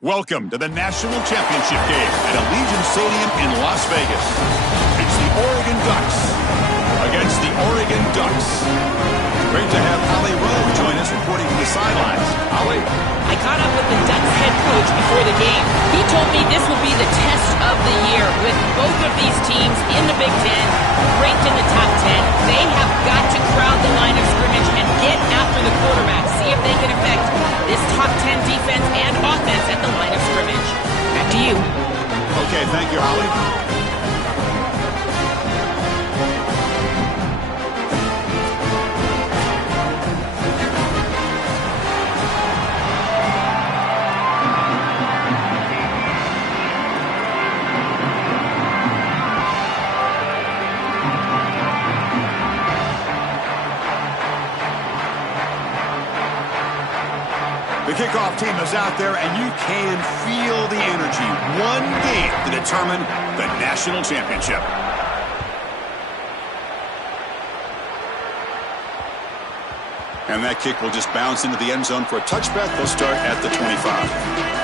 Welcome to the National Championship game at Allegiant Stadium in Las Vegas. It's the Oregon Ducks against the Oregon Ducks. Great to have Holly Rowe join us reporting from the sidelines. Holly? I caught up with the Ducks head coach before the game. He told me this will be the test of the year with both of these teams in the Big Ten, ranked in the top 10. They have got to crowd the line of scrimmage and get after the quarterback, see if they can affect this top 10 defense and offense at the line of scrimmage. Back to you. Okay, thank you, Holly. The kickoff team is out there, and you can feel the energy. One game to determine the national championship. And that kick will just bounce into the end zone for a touchback. They'll start at the 25.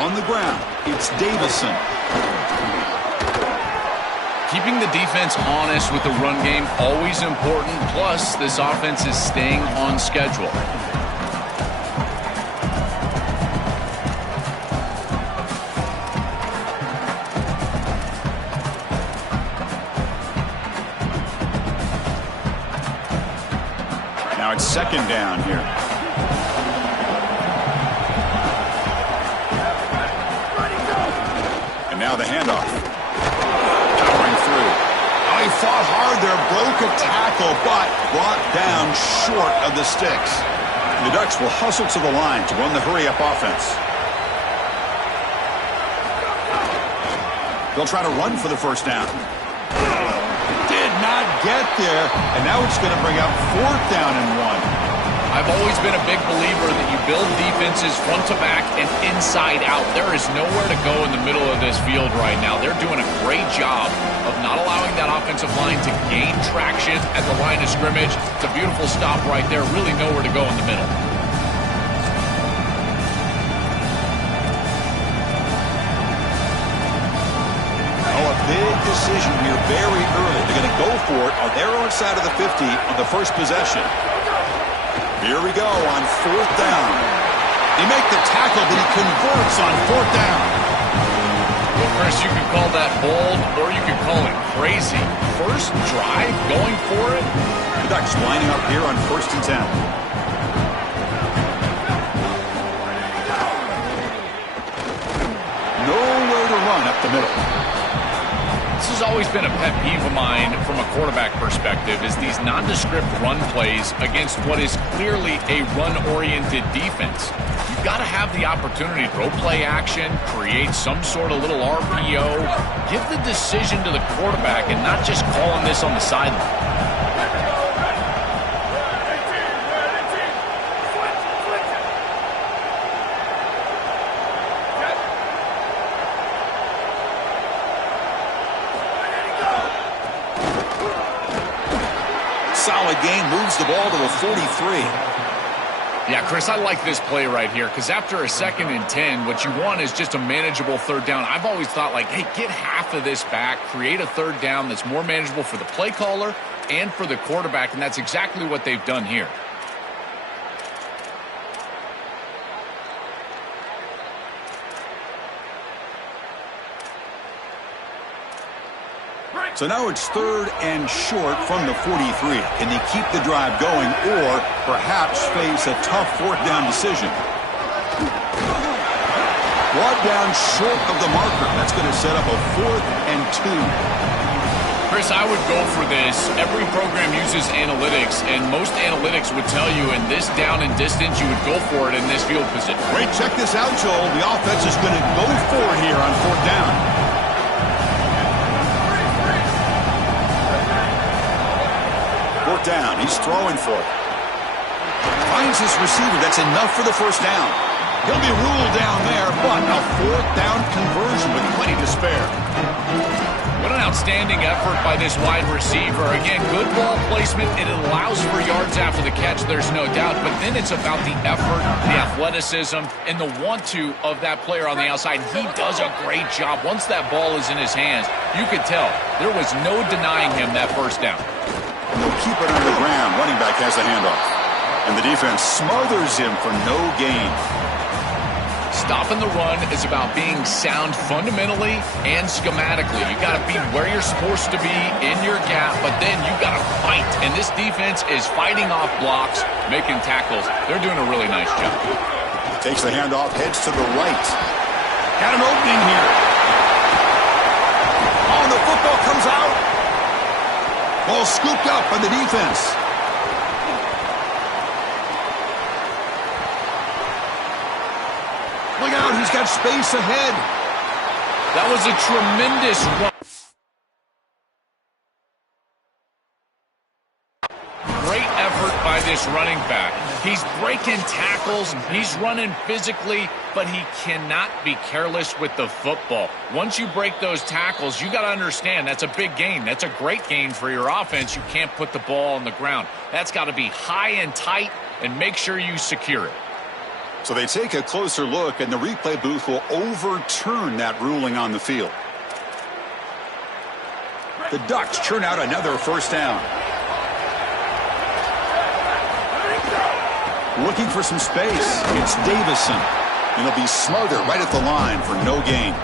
On the ground, it's Davison. Keeping the defense honest with the run game, always important. Plus, this offense is staying on schedule. Now it's second down here. Now the handoff. Powering through. Oh, he fought hard there, broke a tackle, but brought down short of the sticks. The Ducks will hustle to the line to run the hurry-up offense. They'll try to run for the first down. Did not get there, and now it's going to bring up fourth down and 1. I've always been a big believer that you build defenses front to back and inside out. There is nowhere to go in the middle of this field right now. They're doing a great job of not allowing that offensive line to gain traction at the line of scrimmage. It's a beautiful stop right there. Really nowhere to go in the middle. Oh, a big decision here very early. They're going to go for it on their own side of the 50 on the first possession. Here we go on fourth down. They make the tackle, but he converts on fourth down. Well, Chris, you could call that bold, or you could call it crazy. First drive, going for it. The Ducks lining up here on 1st and 10. Nowhere to run up the middle. This is always been a pet peeve of mine from a quarterback perspective is these nondescript run plays against what is clearly a run-oriented defense. You've got to have the opportunity to throw play action, create some sort of little RPO, give the decision to the quarterback and not just calling this on the sideline. Solid gain, moves the ball to the 43. Yeah, Chris, I like this play right here because after a 2nd and 10, what you want is just a manageable 3rd down. I've always thought, like, hey, get half of this back, create a 3rd down that's more manageable for the play caller and for the quarterback, and that's exactly what they've done here. So now it's 3rd and short from the 43. Can they keep the drive going or perhaps face a tough 4th down decision? Brought down short of the marker. That's going to set up a 4th and 2. Chris, I would go for this. Every program uses analytics, and most analytics would tell you in this down and distance, you would go for it in this field position. Great, check this out, Joel. The offense is going to go for it here on 4th down. Down. He's throwing for it. Finds his receiver. That's enough for the 1st down. He'll be ruled down there, but a 4th down conversion with plenty to spare. What an outstanding effort by this wide receiver. Again, good ball placement. It allows for yards after the catch, there's no doubt, but then it's about the effort, the athleticism, and the want-to of that player on the outside. He does a great job. Once that ball is in his hands, you could tell there was no denying him that 1st down. And they'll keep it on the ground. Running back has the handoff. And the defense smothers him for no gain. Stopping the run is about being sound fundamentally and schematically. You got to be where you're supposed to be in your gap, but then you got to fight. And this defense is fighting off blocks, making tackles. They're doing a really nice job. Takes the handoff, heads to the right. Got an opening here. Oh, the football comes out. Ball scooped up by the defense. Look out, he's got space ahead. That was a tremendous run. Great effort by this running back. He's breaking tackles, he's running physically, but he cannot be careless with the football. Once you break those tackles, you got to understand that's a big gain. That's a great gain for your offense. You can't put the ball on the ground. That's got to be high and tight and make sure you secure it. So they take a closer look, and the replay booth will overturn that ruling on the field. The Ducks churn out another 1st down. Looking for some space. It's Davison. And he'll be smothered right at the line for no gain.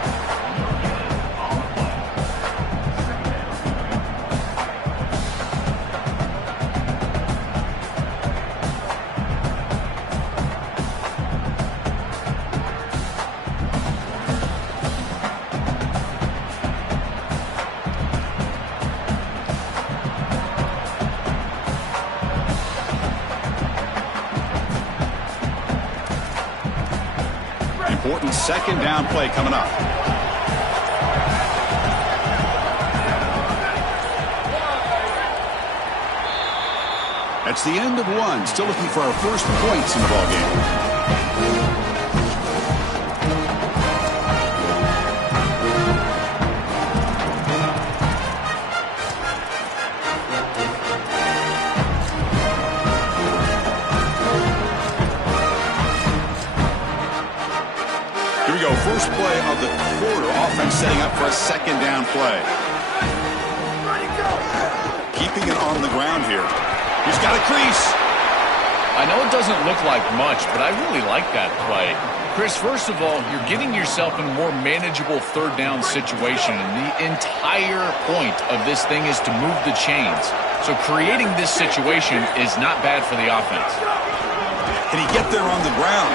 Important 2nd down play coming up. That's the end of 1. Still looking for our first points in the ballgame. First play of the quarter. Offense setting up for a 2nd down play. Keeping it on the ground here. He's got a crease. I know it doesn't look like much, but I really like that play. Chris, first of all, you're getting yourself in a more manageable 3rd down situation, and the entire point of this thing is to move the chains. So creating this situation is not bad for the offense. Can he get there on the ground?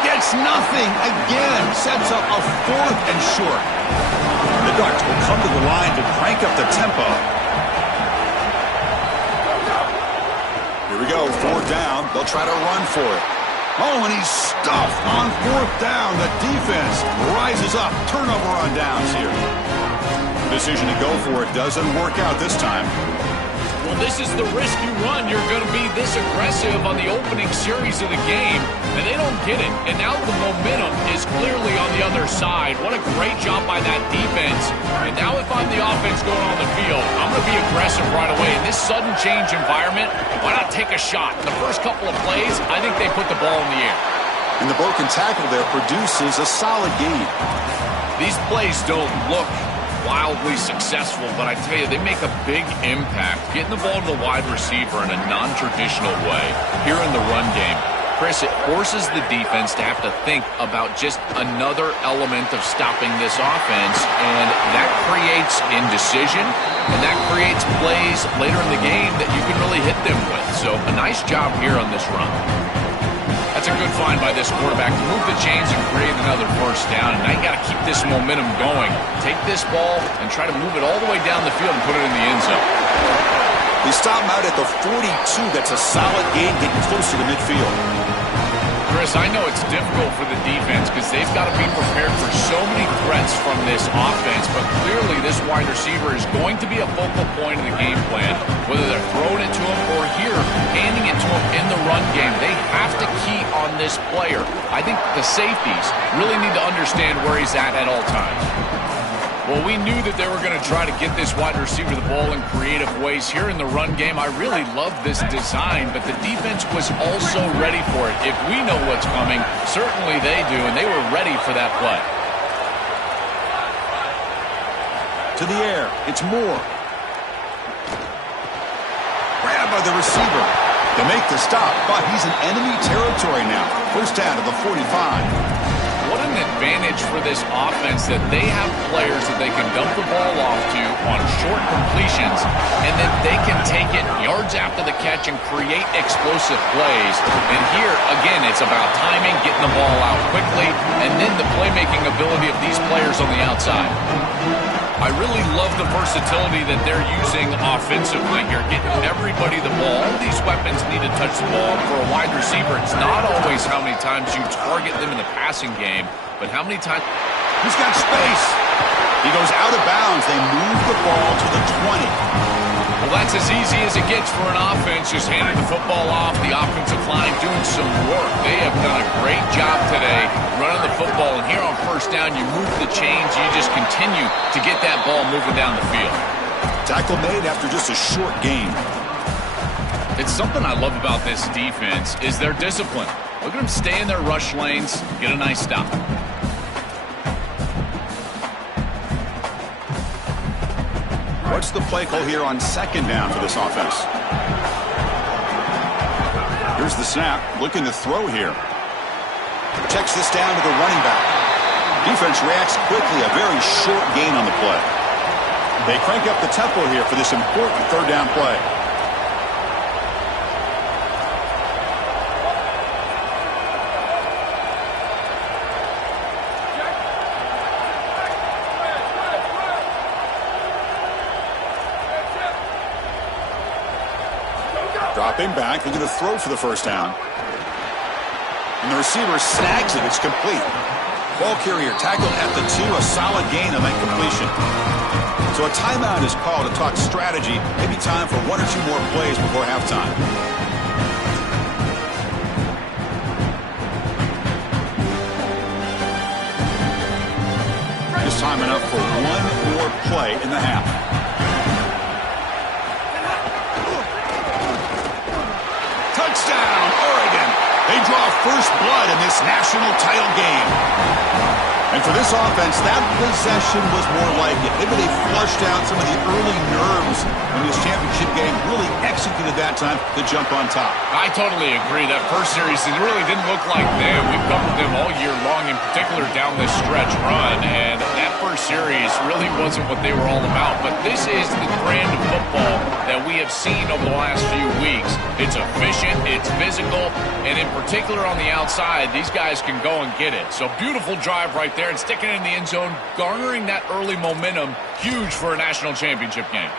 Gets nothing again. Sets up a 4th and short. The Ducks will come to the line to crank up the tempo. Here we go, 4th down. They'll try to run for it. Oh, and he's stuffed on 4th down. The defense rises up. Turnover on downs here. Decision to go for it doesn't work out this time. Well, this is the risk you run. You're going to be this aggressive on the opening series of the game, and they don't get it. And now the momentum is clearly on the other side. What a great job by that defense. And now if I'm the offense going on the field, I'm going to be aggressive right away. In this sudden change environment, why not take a shot? The first couple of plays, I think they put the ball in the air. And the broken tackle there produces a solid gain. These plays don't look wildly successful, but I tell you, they make a big impact. Getting the ball to the wide receiver in a non-traditional way here in the run game. Chris, it forces the defense to have to think about just another element of stopping this offense, and that creates indecision, and that creates plays later in the game that you can really hit them with. So a nice job here on this run. That's a good find by this quarterback to move the chains and create another 1st down. And now you got to keep this momentum going. Take this ball and try to move it all the way down the field and put it in the end zone. They stop him out at the 42. That's a solid gain, getting closer to midfield. Chris, I know it's difficult for the defense because they've got to be prepared for so many threats from this offense, but clearly this wide receiver is going to be a focal point of the game plan, whether they're throwing it to him or here, handing it to him in the run game. They have to key on this player. I think the safeties really need to understand where he's at all times. Well, we knew that they were going to try to get this wide receiver the ball in creative ways here in the run game. I really love this design, but the defense was also ready for it. If we know what's coming, certainly they do, and they were ready for that play. To the air, it's Moore. Grabbed by the receiver. To make the stop, but he's in enemy territory now. 1st down to the 45. What an advantage for this offense that they have players that they can dump the ball off to on short completions, and then they can take it yards after the catch and create explosive plays. And here, again, it's about timing, getting the ball out quickly, and then the playmaking ability of these players on the outside. I really love the versatility that they're using offensively here, getting everybody the ball. All these weapons need to touch the ball. For a wide receiver, it's not always how many times you target them in the passing game, but how many times. He's got space. He goes out of bounds. They move the ball to the 20. Well, that's as easy as it gets for an offense, just handing the football off, the offensive line doing some work. They have done a great job today running the football, and here on 1st down, you move the chains, you just continue to get that ball moving down the field. Tackle made after just a short gain. It's something I love about this defense is their discipline. Look at them stay in their rush lanes, get a nice stop. What's the play call here on 2nd down for this offense? Here's the snap, looking to throw here. Checks this down to the running back. Defense reacts quickly, a very short gain on the play. They crank up the tempo here for this important 3rd down play. Dropping back, looking to throw for the 1st down. And the receiver snags it. It's complete. Ball carrier tackled at the 2. A solid gain on that completion. So a timeout is called to talk strategy. Maybe time for 1 or 2 more plays before halftime. Just time enough for 1 more play in the half. Touchdown, Oregon. They draw first blood in this national title game. And for this offense, that possession was more like it. Maybe they flushed out some of the early nerves in this championship game, really executed that time to jump on top. I totally agree. That first series, it really didn't look like them. We've covered them all year long, in particular down this stretch run, and that first series really wasn't what they were all about. But this is the brand of football that we have seen over the last few weeks. It's efficient, it's physical, and in particular on the outside, these guys can go and get it. So beautiful drive right there there and sticking it in the end zone, garnering that early momentum, huge for a national championship game.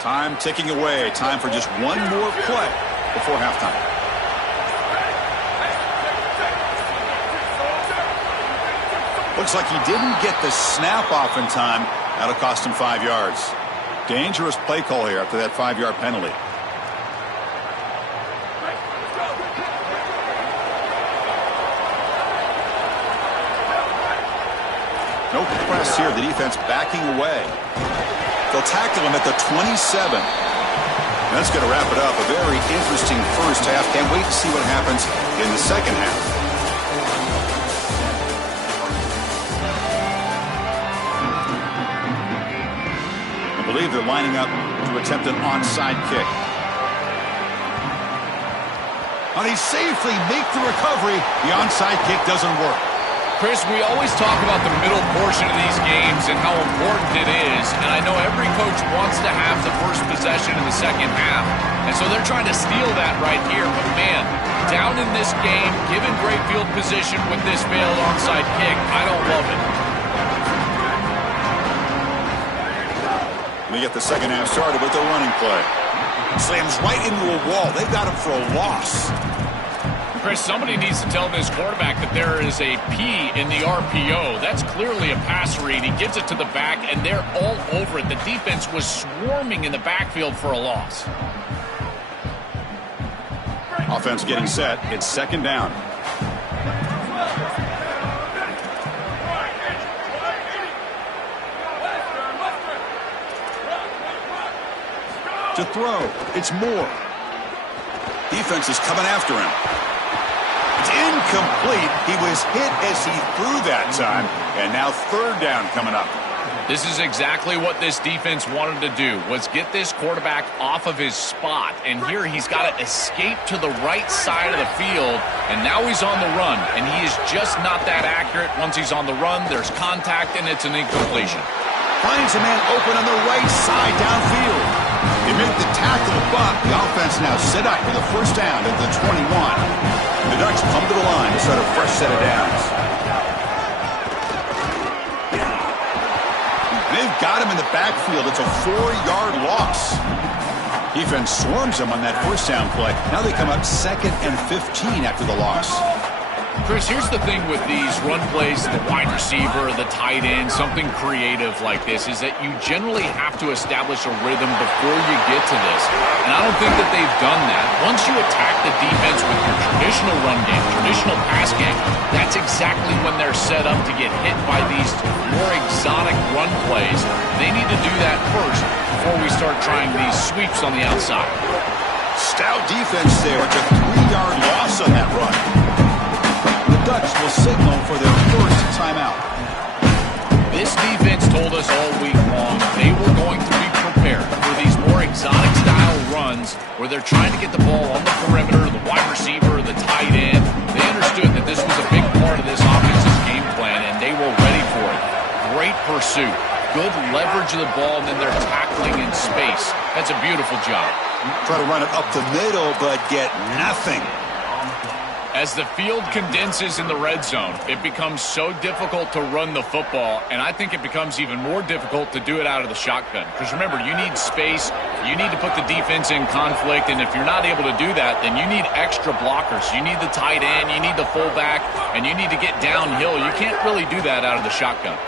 Time ticking away. Time for just one more play before halftime. Looks like he didn't get the snap off in time. That'll cost him 5 yards. Dangerous play call here after that 5-yard penalty. No press here. The defense backing away. They'll tackle him at the 27. That's going to wrap it up. A very interesting first half. Can't wait to see what happens in the second half. I believe they're lining up to attempt an onside kick. And he safely makes the recovery. The onside kick doesn't work. Chris, we always talk about the middle portion of these games and how important it is, and I know every coach wants to have the first possession in the second half, and so they're trying to steal that right here, but man, down in this game, given great field position with this failed onside kick, I don't love it. We get the second half started with the running play. Slams right into a wall. They got him for a loss. Chris, somebody needs to tell this quarterback that there is a P in the RPO. That's clearly a pass read. He gives it to the back, and they're all over it. The defense was swarming in the backfield for a loss. Offense getting set. It's second down. To throw. It's Moore. Defense is coming after him. It's incomplete. He was hit as he threw that time. And now third down coming up. This is exactly what this defense wanted to do, was get this quarterback off of his spot. And here he's got to escape to the right side of the field. And now he's on the run. And he is just not that accurate. Once he's on the run, there's contact, and it's an incompletion. Finds a man open on the right side downfield. They make the tackle, but the offense now set up for the first down at the 21. The Ducks come to the line to start a fresh set of downs. They've got him in the backfield. It's a 4-yard loss. Defense swarms him on that first down play. Now they come up 2nd and 15 after the loss. Chris, here's the thing with these run plays, the wide receiver, the tight end, something creative like this, is that you generally have to establish a rhythm before you get to this. And I don't think that they've done that. Once you attack the defense with your traditional run game, traditional pass game, that's exactly when they're set up to get hit by these more exotic run plays. They need to do that first before we start trying these sweeps on the outside. Stout defense there. It's a 3-yard loss on that run. Ducks will signal for their first timeout. This defense told us all week long they were going to be prepared for these more exotic style runs where they're trying to get the ball on the perimeter, the wide receiver, the tight end. They understood that this was a big part of this offensive game plan, and they were ready for it. Great pursuit, good leverage of the ball, and then they're tackling in space. That's a beautiful job. Try to run it up the middle, but get nothing. As the field condenses in the red zone, it becomes so difficult to run the football, and I think it becomes even more difficult to do it out of the shotgun. Because remember, you need space, you need to put the defense in conflict, and if you're not able to do that, then you need extra blockers. You need the tight end, you need the fullback, and you need to get downhill. You can't really do that out of the shotgun.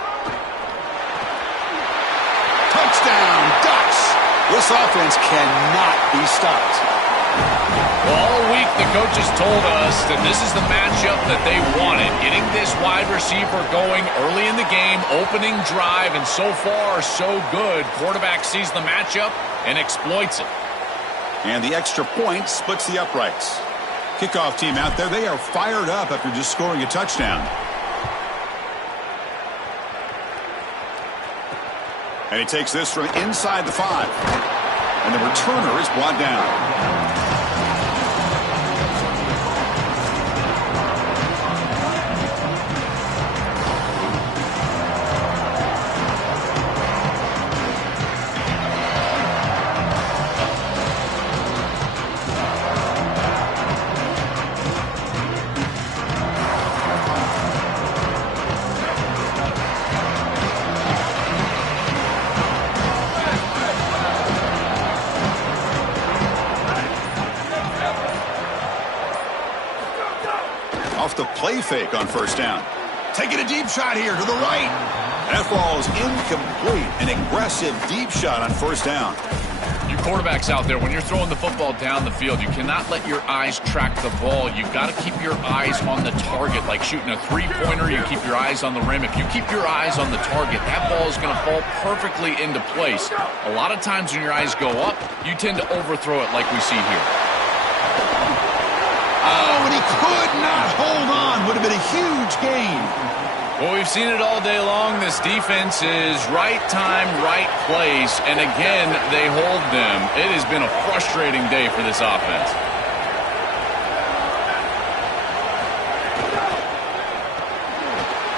Touchdown, Ducks! This offense cannot be stopped. Well, all week the coaches told us that this is the matchup that they wanted. Getting this wide receiver going early in the game, opening drive, and so far, so good. Quarterback sees the matchup and exploits it. And the extra point splits the uprights. Kickoff team out there, they are fired up after just scoring a touchdown. And he takes this from inside the 5. And the returner is brought down. the play fake on first down. Taking a deep shot here to the right. That ball is incomplete. An aggressive deep shot on first down. You quarterbacks out there, when you're throwing the football down the field, you cannot let your eyes track the ball. You've got to keep your eyes on the target. Like shooting a three-pointer, you keep your eyes on the rim. If you keep your eyes on the target, that ball is going to fall perfectly into place. A lot of times when your eyes go up, you tend to overthrow it like we see here. Oh, and he could not hold on. Would have been a huge gain. Well, we've seen it all day long. This defense is right time, right place, and again, they hold them. It has been a frustrating day for this offense.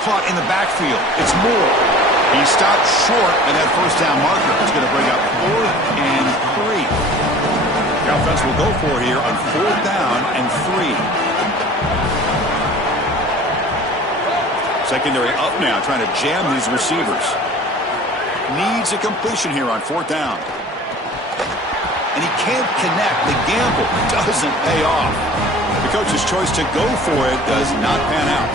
Caught in the backfield. It's Moore. He stopped short of that first down marker. It's going to bring up 4th and 3. The offense will go for it here on 4th down and 3. Secondary up now, trying to jam these receivers. Needs a completion here on 4th down. And he can't connect. The gamble doesn't pay off. The coach's choice to go for it does not pan out.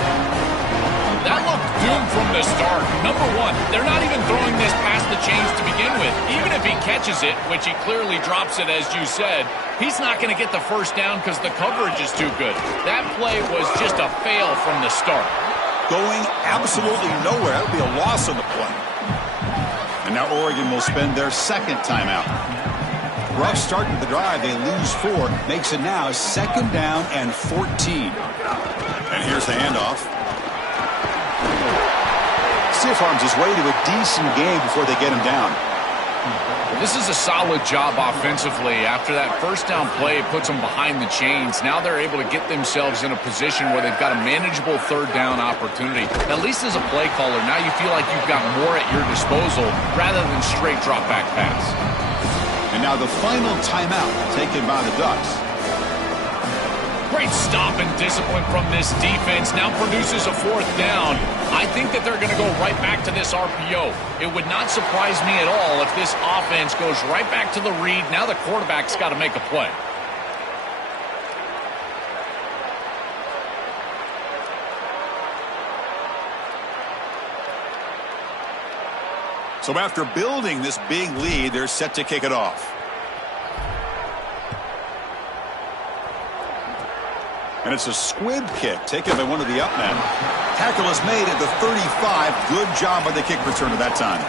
That looked doomed from the start. Number one, they're not even throwing this past the chains to begin with. Even if he catches it, which he clearly drops it, as you said, he's not going to get the first down because the coverage is too good. That play was just a fail from the start. Going absolutely nowhere. That'll be a loss on the play. And now Oregon will spend their second timeout. Rough start to the drive. They lose 4. Makes it now 2nd down and 14. And here's the handoff. Stiff arms his way to a decent game before they get him down. This is a solid job offensively. After that first down play, it puts them behind the chains. Now they're able to get themselves in a position where they've got a manageable 3rd down opportunity. At least as a play caller, now you feel like you've got more at your disposal rather than straight drop back pass. And now the final timeout taken by the Ducks. Great stop and discipline from this defense. Now produces a 4th down. I think that they're going to go right back to this RPO. It would not surprise me at all if this offense goes right back to the read. Now the quarterback's got to make a play. So after building this big lead, they're set to kick it off. And it's a squib kick taken by one of the up men. Tackle is made at the 35. Good job by the kick returner that time.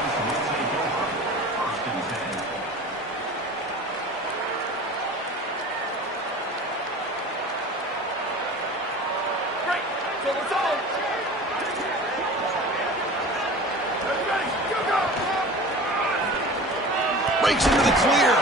Breaks into the clear.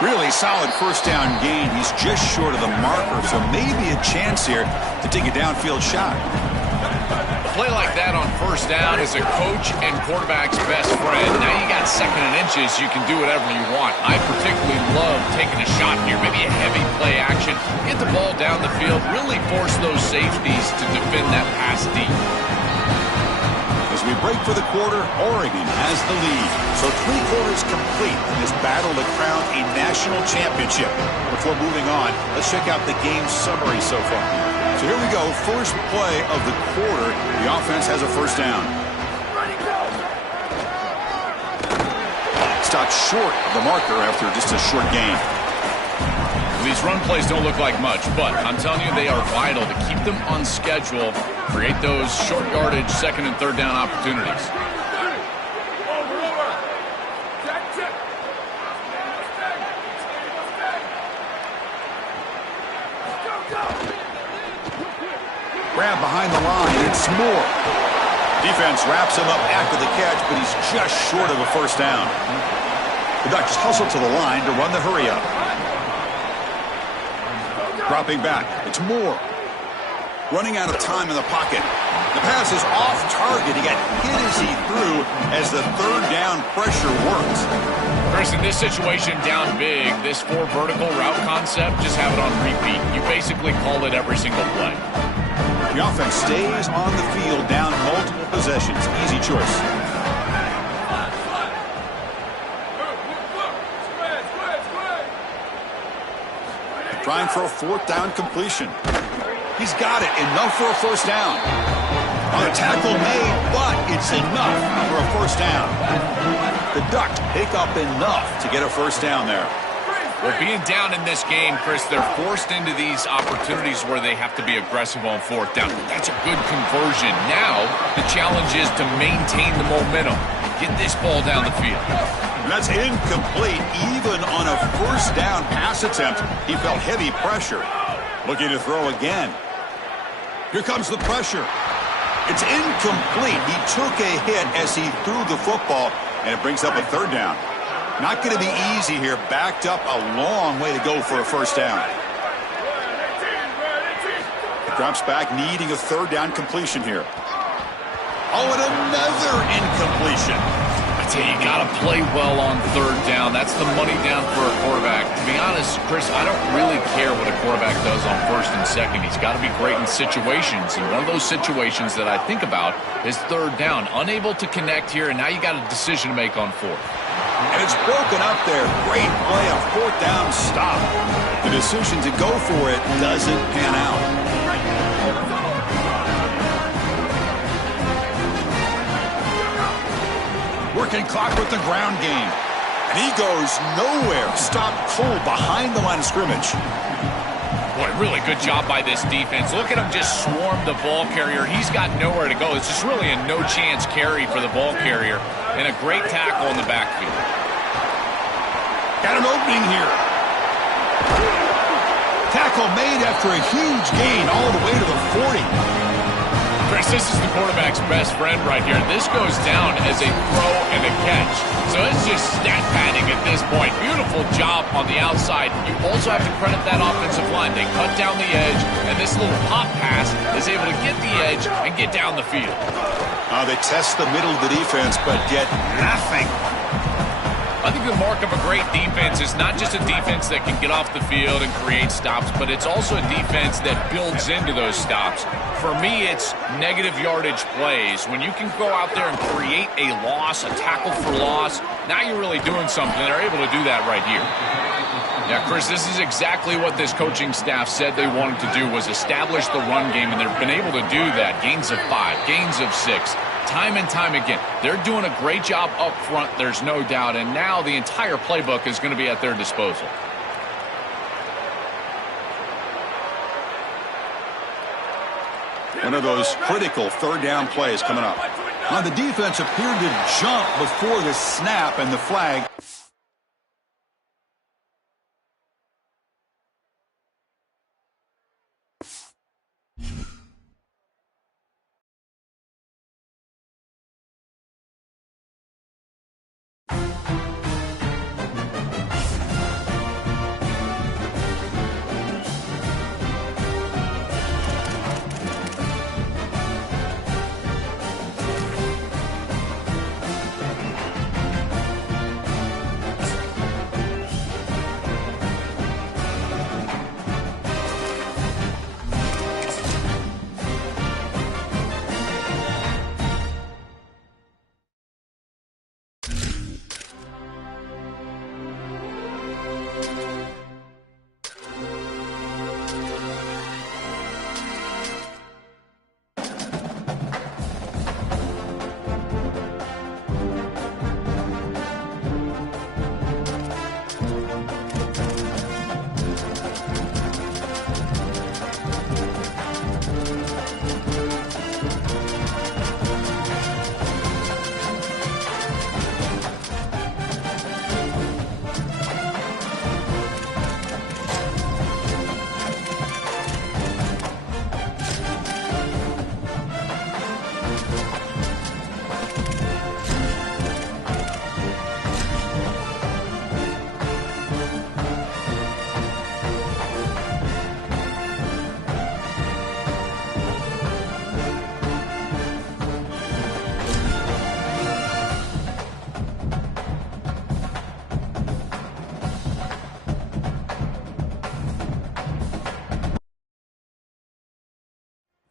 Really solid first down gain. He's just short of the marker, so maybe a chance here to take a downfield shot. A play like that on first down is a coach and quarterback's best friend. Now you got 2nd and inches, you can do whatever you want. I particularly love taking a shot here, maybe a heavy play action, get the ball down the field, really force those safeties to defend that pass deep. As we break for the quarter, Oregon has the lead. So 3 quarters complete in this battle to crown a national championship. Before moving on, let's check out the game summary so far. So here we go. First play of the quarter. The offense has a first down. Stopped short of the marker after just a short gain. These run plays don't look like much, but I'm telling you, they are vital to keep them on schedule, create those short yardage 2nd and 3rd down opportunities. Grab behind the line. It's Moore. Defense wraps him up after the catch, but he's just short of a first down. The Ducks hustle to the line to run the hurry up. Dropping back. It's Moore. Running out of time in the pocket. The pass is off target. He got hit as he threw as the 3rd down pressure works. Chris, in this situation down big, this 4 vertical route concept, just have it on repeat. You basically call it every single play. The offense stays on the field down multiple possessions. Easy choice. Trying for a 4th down completion. He's got it. Enough for a first down. On a tackle made, but it's enough for a first down. The Ducks pick up enough to get a first down there. Well, being down in this game, Chris, they're forced into these opportunities where they have to be aggressive on fourth down. That's a good conversion. Now, the challenge is to maintain the momentum. Get this ball down the field. And that's incomplete. Even on a first down pass attempt, he felt heavy pressure. Looking to throw again. Here comes the pressure. It's incomplete. He took a hit as he threw the football, and it brings up a third down. Not going to be easy here. Backed up a long way to go for a first down. It drops back, needing a third down completion here. Oh, and another incompletion. I tell you, you got to play well on third down. That's the money down for a quarterback. To be honest, Chris, I don't really care what a quarterback does on first and second. He's got to be great in situations. And one of those situations that I think about is third down. Unable to connect here, and now you got a decision to make on fourth. And it's broken up there. Great play, a fourth down stop. The decision to go for it doesn't pan out. Working clock with the ground game. And he goes nowhere. Stopped cold behind the line of scrimmage. Boy, really good job by this defense. Look at him just swarm the ball carrier. He's got nowhere to go. It's just really a no-chance carry for the ball carrier. And a great tackle in the backfield. Got an opening here. Tackle made after a huge gain all the way to the 40. Chris, this is the quarterback's best friend right here. This goes down as a throw and a catch. So it's just stat padding at this point. Beautiful job on the outside. You also have to credit that offensive line. They cut down the edge, and this little pop pass is able to get the edge and get down the field. They test the middle of the defense, but get nothing. I think the mark of a great defense is not just a defense that can get off the field and create stops, but it's also a defense that builds into those stops. For me, it's negative yardage plays. When you can go out there and create a loss, a tackle for loss, now you're really doing something. They're able to do that right here. Yeah, Chris, this is exactly what this coaching staff said they wanted to do, was establish the run game, and they've been able to do that. Gains of 5, gains of 6. Time and time again. They're doing a great job up front, there's no doubt, and now the entire playbook is going to be at their disposal. One of those critical third down plays coming up. Now the defense appeared to jump before the snap and the flag.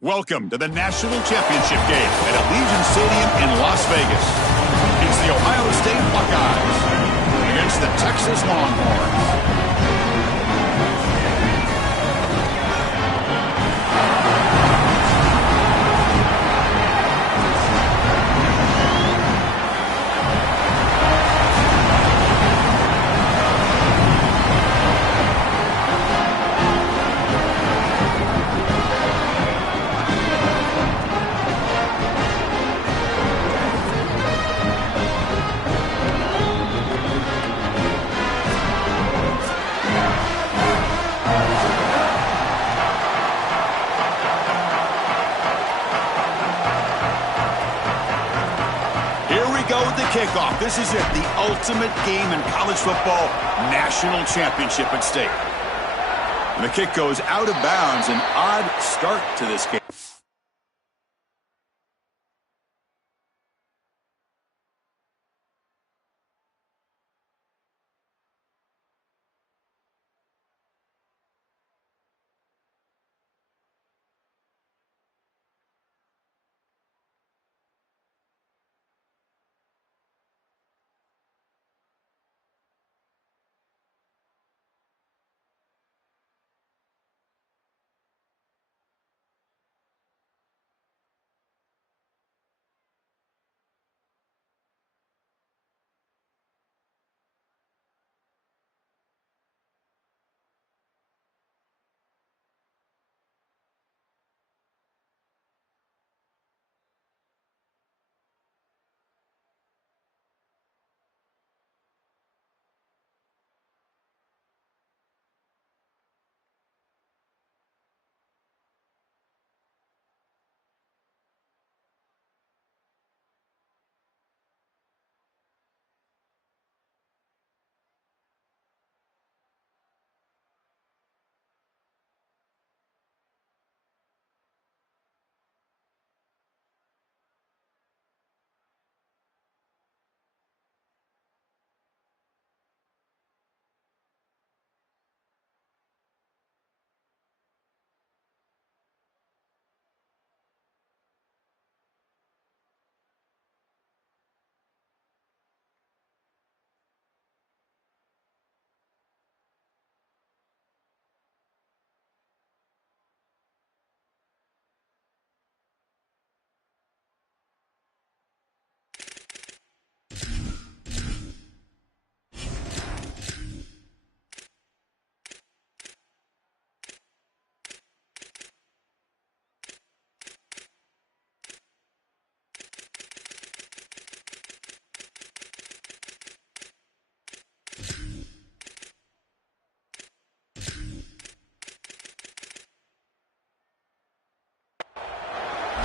Welcome to the National Championship game at Allegiant Stadium in Las Vegas. It's the Ohio State Buckeyes against the Texas Longhorns. kickoff. This is it, the ultimate game in college football, national championship at stake. And the kick goes out of bounds, an odd start to this game.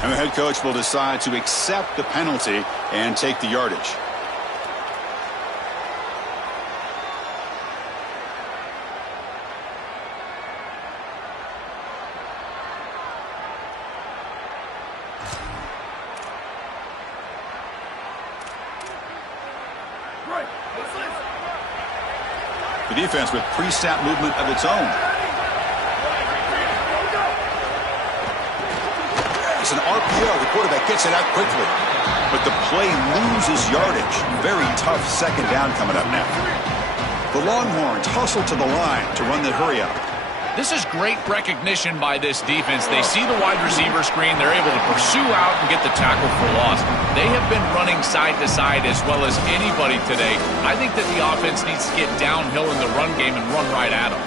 And the head coach will decide to accept the penalty and take the yardage. The defense with pre-snap movement of its own. It's an RPO. The quarterback gets it out quickly. But the play loses yardage. Very tough second down coming up now. The Longhorns hustle to the line to run the hurry up. This is great recognition by this defense. They see the wide receiver screen. They're able to pursue out and get the tackle for loss. They have been running side to side as well as anybody today. I think that the offense needs to get downhill in the run game and run right at them.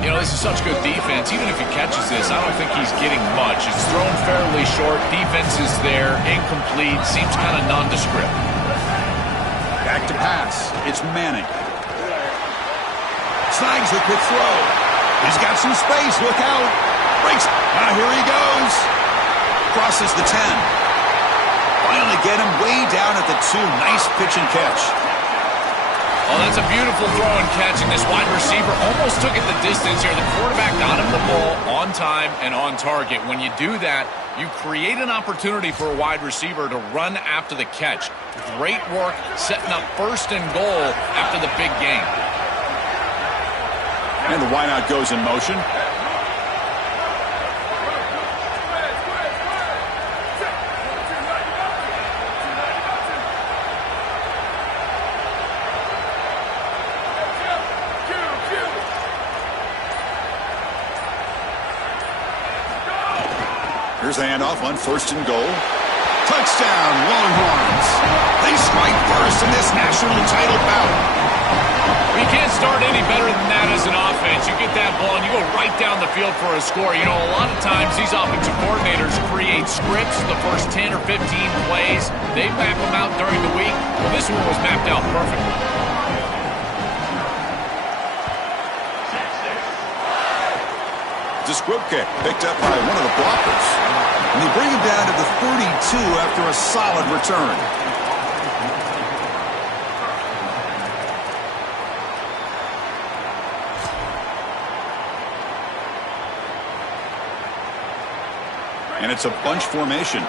You know, this is such good defense. Even if he catches this, I don't think he's getting much. It's thrown fairly short. Defense is there. Incomplete. Seems kind of nondescript. Back to pass. It's Manning. Snags the quick throw. He's got some space. Look out. Breaks. Here he goes. Crosses the 10. Finally get him way down at the 2. Nice pitch and catch. Oh, that's a beautiful throw and catch, and this wide receiver almost took it the distance here. The quarterback got him the ball on time and on target. When you do that, you create an opportunity for a wide receiver to run after the catch. Great work setting up first and goal after the big game. And the wideout goes in motion. Here's the handoff on first and goal. Touchdown, Longhorns. They strike first in this national title bout. You can't start any better than that as an offense. You get that ball and you go right down the field for a score. You know, a lot of times these offensive coordinators create scripts, the first 10 or 15 plays. They map them out during the week. Well, this one was mapped out perfectly. It's a squib kick picked up by one of the blockers. And they bring him down to the 32 after a solid return. And it's a bunch formation.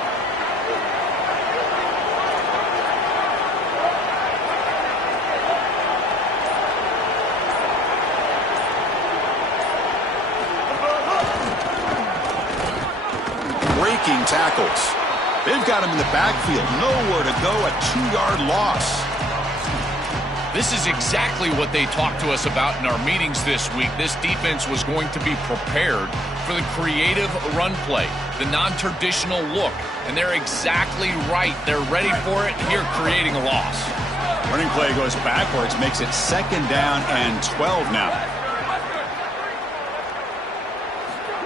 Breaking tackles. They've got him in the backfield. Nowhere to go. A 2-yard loss. This is exactly what they talked to us about in our meetings this week. This defense was going to be prepared for the creative run play, the non-traditional look, and they're exactly right. They're ready for it here, creating a loss. Running play goes backwards, makes it 2nd down and 12 now.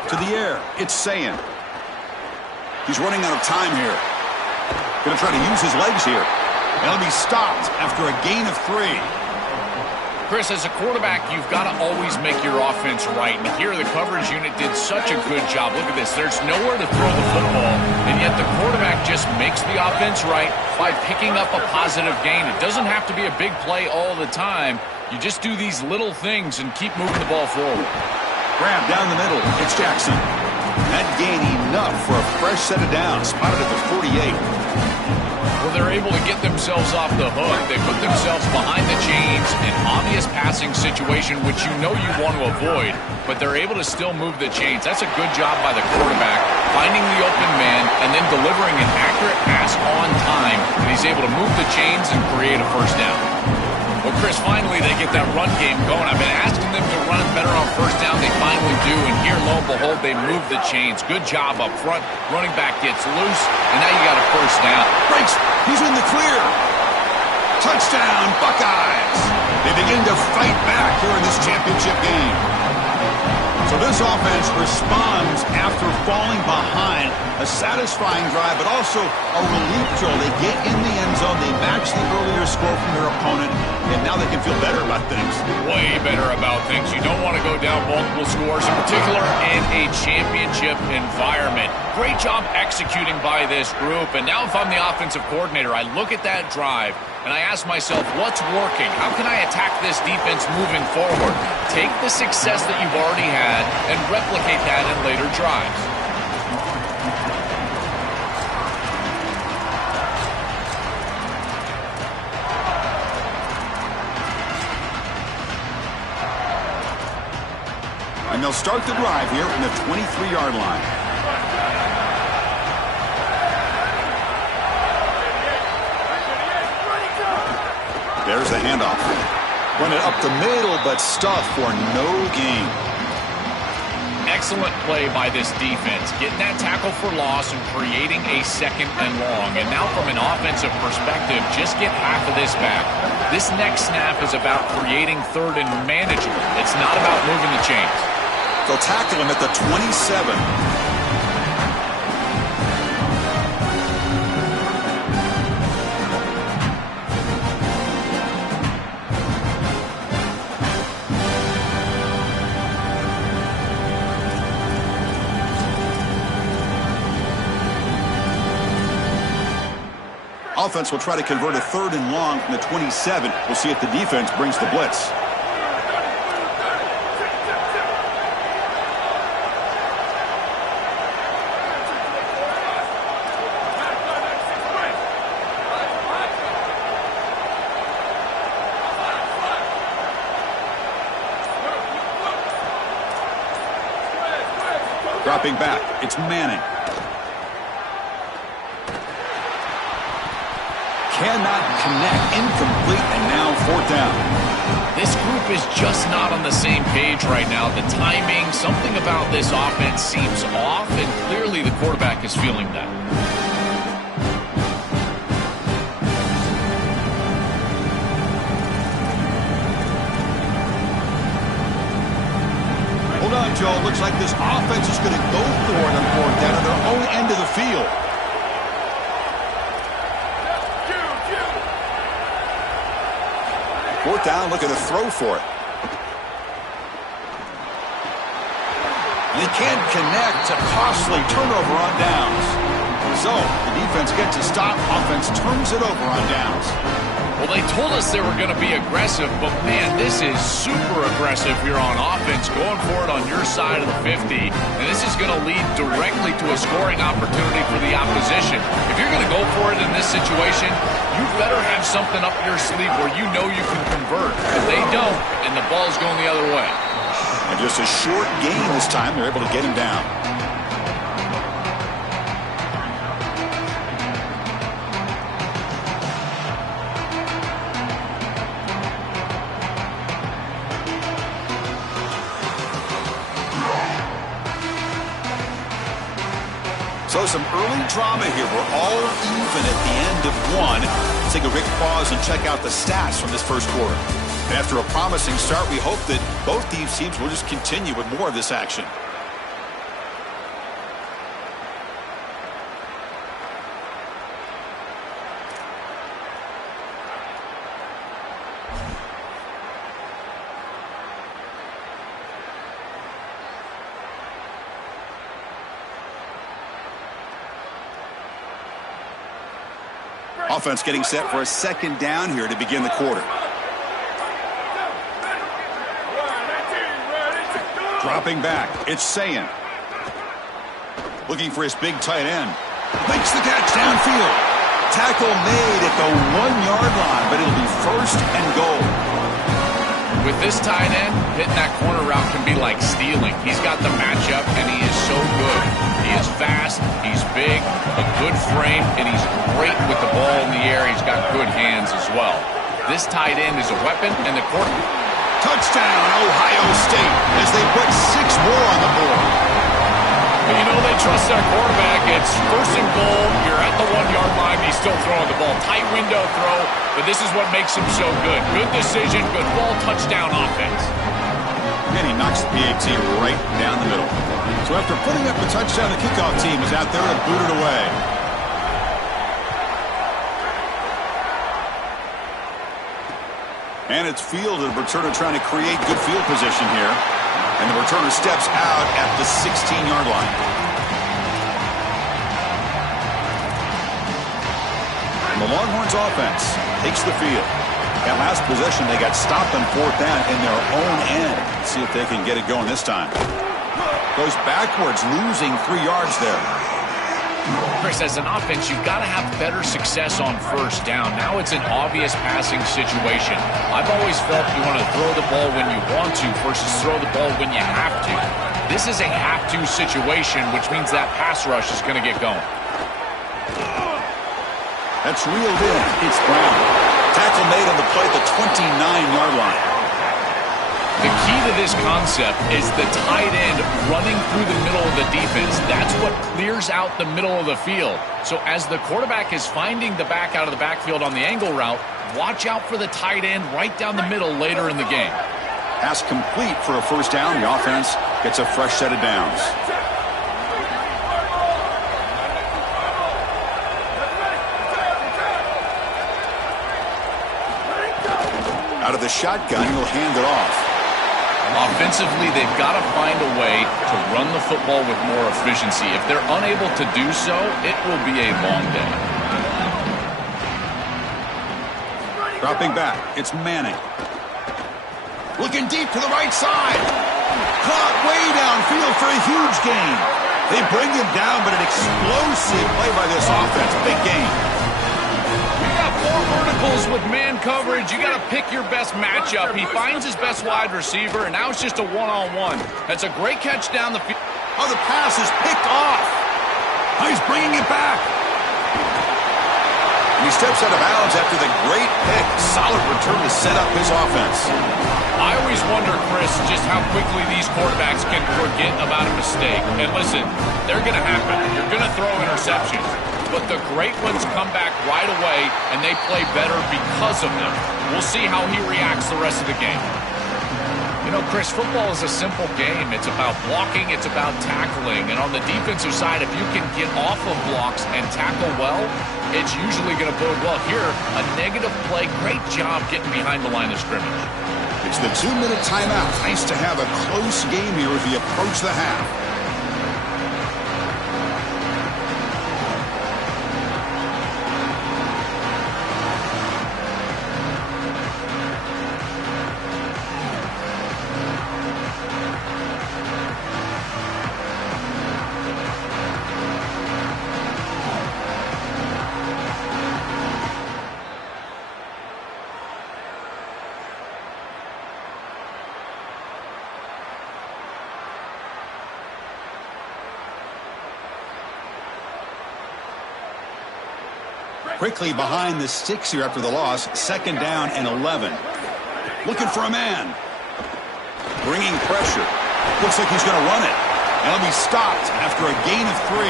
To the air, it's Sayin. He's running out of time here. Going to try to use his legs here. And he'll be stopped after a gain of 3. Chris, as a quarterback, you've got to always make your offense right. And here the coverage unit did such a good job. Look at this. There's nowhere to throw the football, and yet the quarterback just makes the offense right by picking up a positive gain. It doesn't have to be a big play all the time. You just do these little things and keep moving the ball forward. Grab down the middle. It's Jackson. That gain enough for a fresh set of downs. Spotted at the 48. Well, they're able to get themselves off the hook. They put themselves behind the chains, an obvious passing situation, which you know you want to avoid, but they're able to still move the chains. That's a good job by the quarterback, finding the open man and then delivering an accurate pass on time, and he's able to move the chains and create a first down. Well, Chris, finally they get that run game going. I've been asking them to run better on first down. They finally do, and here, lo and behold, they move the chains. Good job up front. Running back gets loose, and now you got a first down. Breaks. He's in the clear. Touchdown, Buckeyes. They begin to fight back here in this championship game. So this offense responds after falling behind. A satisfying drive, but also a relief throw. They get in the end zone. They match the earlier score from their opponent, and now they can feel better about things. Way better about things. You don't want to go down multiple scores, in particular in a championship environment. Great job executing by this group. And now if I'm the offensive coordinator, I look at that drive, and I ask myself, what's working? How can I attack this defense moving forward? Take the success that you've already had and replicate that in later drives. And they'll start the drive here from the 23-yard line. There's the handoff. Run it up the middle, but stuffed for no gain. Excellent play by this defense, getting that tackle for loss and creating a 2nd and long. And now from an offensive perspective, just get half of this back. This next snap is about creating 3rd and manageable. It's not about moving the chains. They'll tackle him at the 27. Offense will try to convert a 3rd and long from the 27. We'll see if the defense brings the blitz. Dropping back, it's Manning. Cannot connect, incomplete, and now 4th down. This group is just not on the same page right now. The timing, something about this offense seems off, and clearly the quarterback is feeling that. Hold on, Joe. Looks like this offense is going to go for it on 4th down at their own end of the field. Fourth down, looking to throw for it. And they can't connect. It's a costly turnover on downs. So the defense gets a stop. Offense turns it over on downs. Well, they told us they were going to be aggressive, but, man, this is super aggressive here on offense, going for it on your side of the 50, and this is going to lead directly to a scoring opportunity for the opposition. If you're going to go for it in this situation, you better have something up your sleeve where you know you can convert. If they don't, and the ball's going the other way. And just a short gain this time, they're able to get him down. So some early drama here. We're all even at the end of one. Let's take a quick pause and check out the stats from this first quarter. And after a promising start, we hope that both these teams will just continue with more of this action. Offense getting set for a second down here to begin the quarter. Dropping back, it's Sayan. Looking for his big tight end. Makes the catch downfield. Tackle made at the 1-yard line, but it'll be first and goal. With this tight end, hitting that corner route can be like stealing. He's got the matchup, and he is so good. He is fast, he's big, a good frame, and he's great with the ball in the air. He's got good hands as well. This tight end is a weapon, and the quarter... Touchdown, Ohio State, as they put 6 more on the board. But you know they trust their quarterback. It's first and goal. You're at the 1-yard line. He's still throwing the ball. Tight window throw, but this is what makes him so good. Good decision, good ball, touchdown offense. And he knocks the PAT right down the middle. So after putting up the touchdown, the kickoff team is out there to boot it away. And it's fielded. The returner trying to create good field position here. And the returner steps out at the 16-yard line. And the Longhorns offense takes the field. That last possession, they got stopped on 4th down in their own end. Let's see if they can get it going this time. Goes backwards, losing 3 yards there. Chris, as an offense, you've got to have better success on first down. Now it's an obvious passing situation. I've always felt you want to throw the ball when you want to versus throw the ball when you have to. This is a have-to situation, which means that pass rush is going to get going. That's reeled in. It's Brown. Tackle made on the play at the 29-yard line. The key to this concept is the tight end running through the middle of the defense. That's what clears out the middle of the field. So as the quarterback is finding the back out of the backfield on the angle route, watch out for the tight end right down the middle later in the game. Pass complete for a first down. The offense gets a fresh set of downs. Out of the shotgun, he'll hand it off. Offensively, they've got to find a way to run the football with more efficiency. If they're unable to do so, it will be a long day. Dropping back, it's Manning. Looking deep to the right side. Caught way downfield for a huge gain. They bring him down, but an explosive play by this offense. Big gain. You got 4 verticals with man coverage. You got to pick your best matchup. He finds his best wide receiver, and now it's just a one-on-one. That's a great catch down the field. Oh, the pass is picked off. Oh, he's bringing it back. And he steps out of bounds after the great pick. Solid return to set up his offense. I always wonder, Chris, just how quickly these quarterbacks can forget about a mistake. And listen, they're going to happen. You're going to throw interceptions. But the great ones come back right away, and they play better because of them. We'll see how he reacts the rest of the game. You know, Chris, football is a simple game. It's about blocking. It's about tackling. And on the defensive side, if you can get off of blocks and tackle well, it's usually going to bode well. Here, a negative play. Great job getting behind the line of scrimmage. It's the 2-minute timeout. Nice to have a close game here as we approach the half. Quickly behind the sticks here after the loss. 2nd down and 11. Looking for a man. Bringing pressure. Looks like he's going to run it. And he'll be stopped after a gain of 3.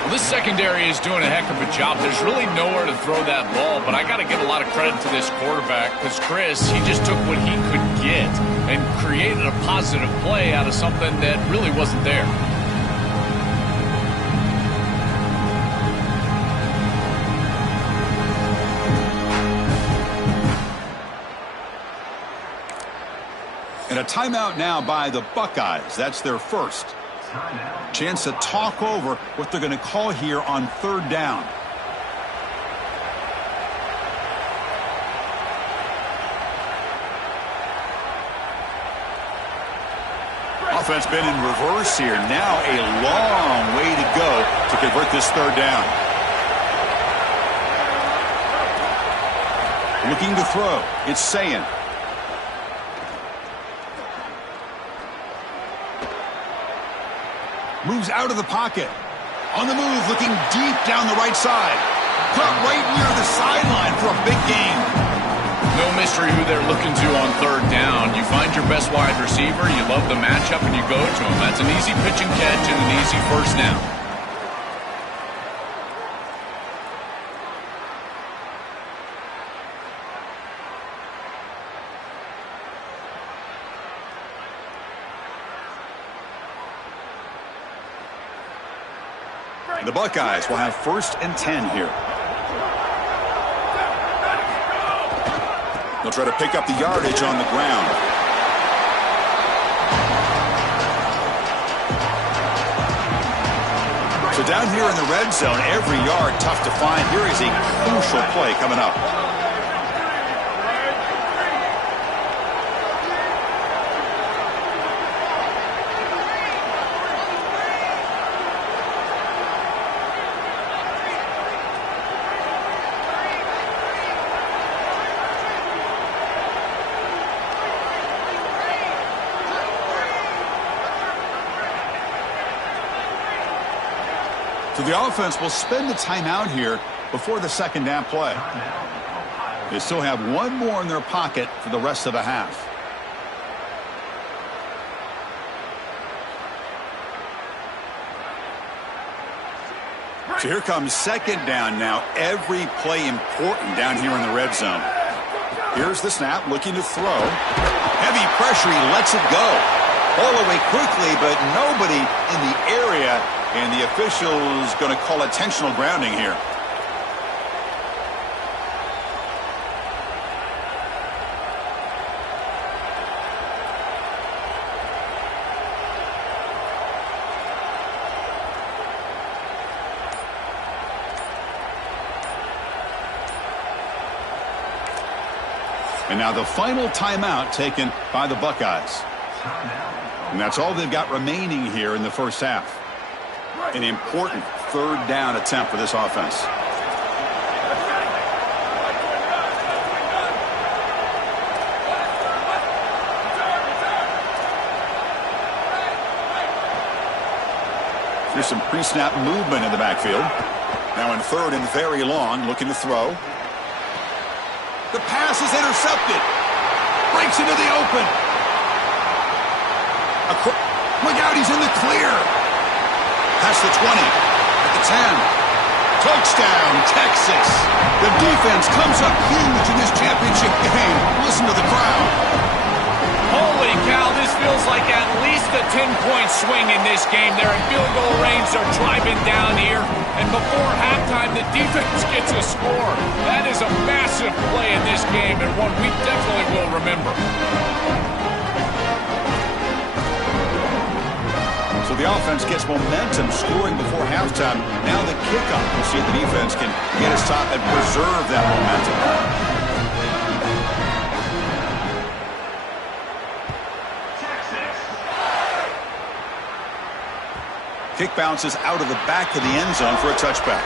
Well, this secondary is doing a heck of a job. There's really nowhere to throw that ball, but I got to give a lot of credit to this quarterback because Chris, he just took what he could get and created a positive play out of something that really wasn't there. And a timeout now by the Buckeyes. That's their first. Chance to talk over what they're going to call here on 3rd down. Offense been in reverse here. Now a long way to go to convert this 3rd down. Looking to throw. It's Sayin. Moves out of the pocket. On the move, looking deep down the right side. Caught right near the sideline for a big gain. No mystery who they're looking to on 3rd down. You find your best wide receiver, you love the matchup, and you go to him. That's an easy pitch and catch and an easy 1st down. The Buckeyes will have 1st and 10 here. They'll try to pick up the yardage on the ground. So down here in the red zone, every yard tough to find. Here is a crucial play coming up. So the offense will spend the timeout here before the 2nd down play. They still have one more in their pocket for the rest of the half. So here comes 2nd down now. Every play important down here in the red zone. Here's the snap, looking to throw. Heavy pressure, he lets it go. Ball away quickly, but nobody in the area. And the official is going to call intentional grounding here. And now the final timeout taken by the Buckeyes. And that's all they've got remaining here in the 1st half. An important 3rd down attempt for this offense. Here's some pre-snap movement in the backfield. Now in 3rd and very long, looking to throw. The pass is intercepted. Breaks into the open. Look out, he's in the clear. Past the 20, at the 10. Touchdown, Texas. The defense comes up huge in this championship game. Listen to the crowd. Holy cow, this feels like at least a 10-point swing in this game. They're in field goal range. They're driving down here. And before halftime, the defense gets a score. That is a massive play in this game and one we definitely will remember. So the offense gets momentum, scoring before halftime. Now the kickoff. We'll see if the defense can get his top and preserve that momentum. Kick bounces out of the back of the end zone for a touchback.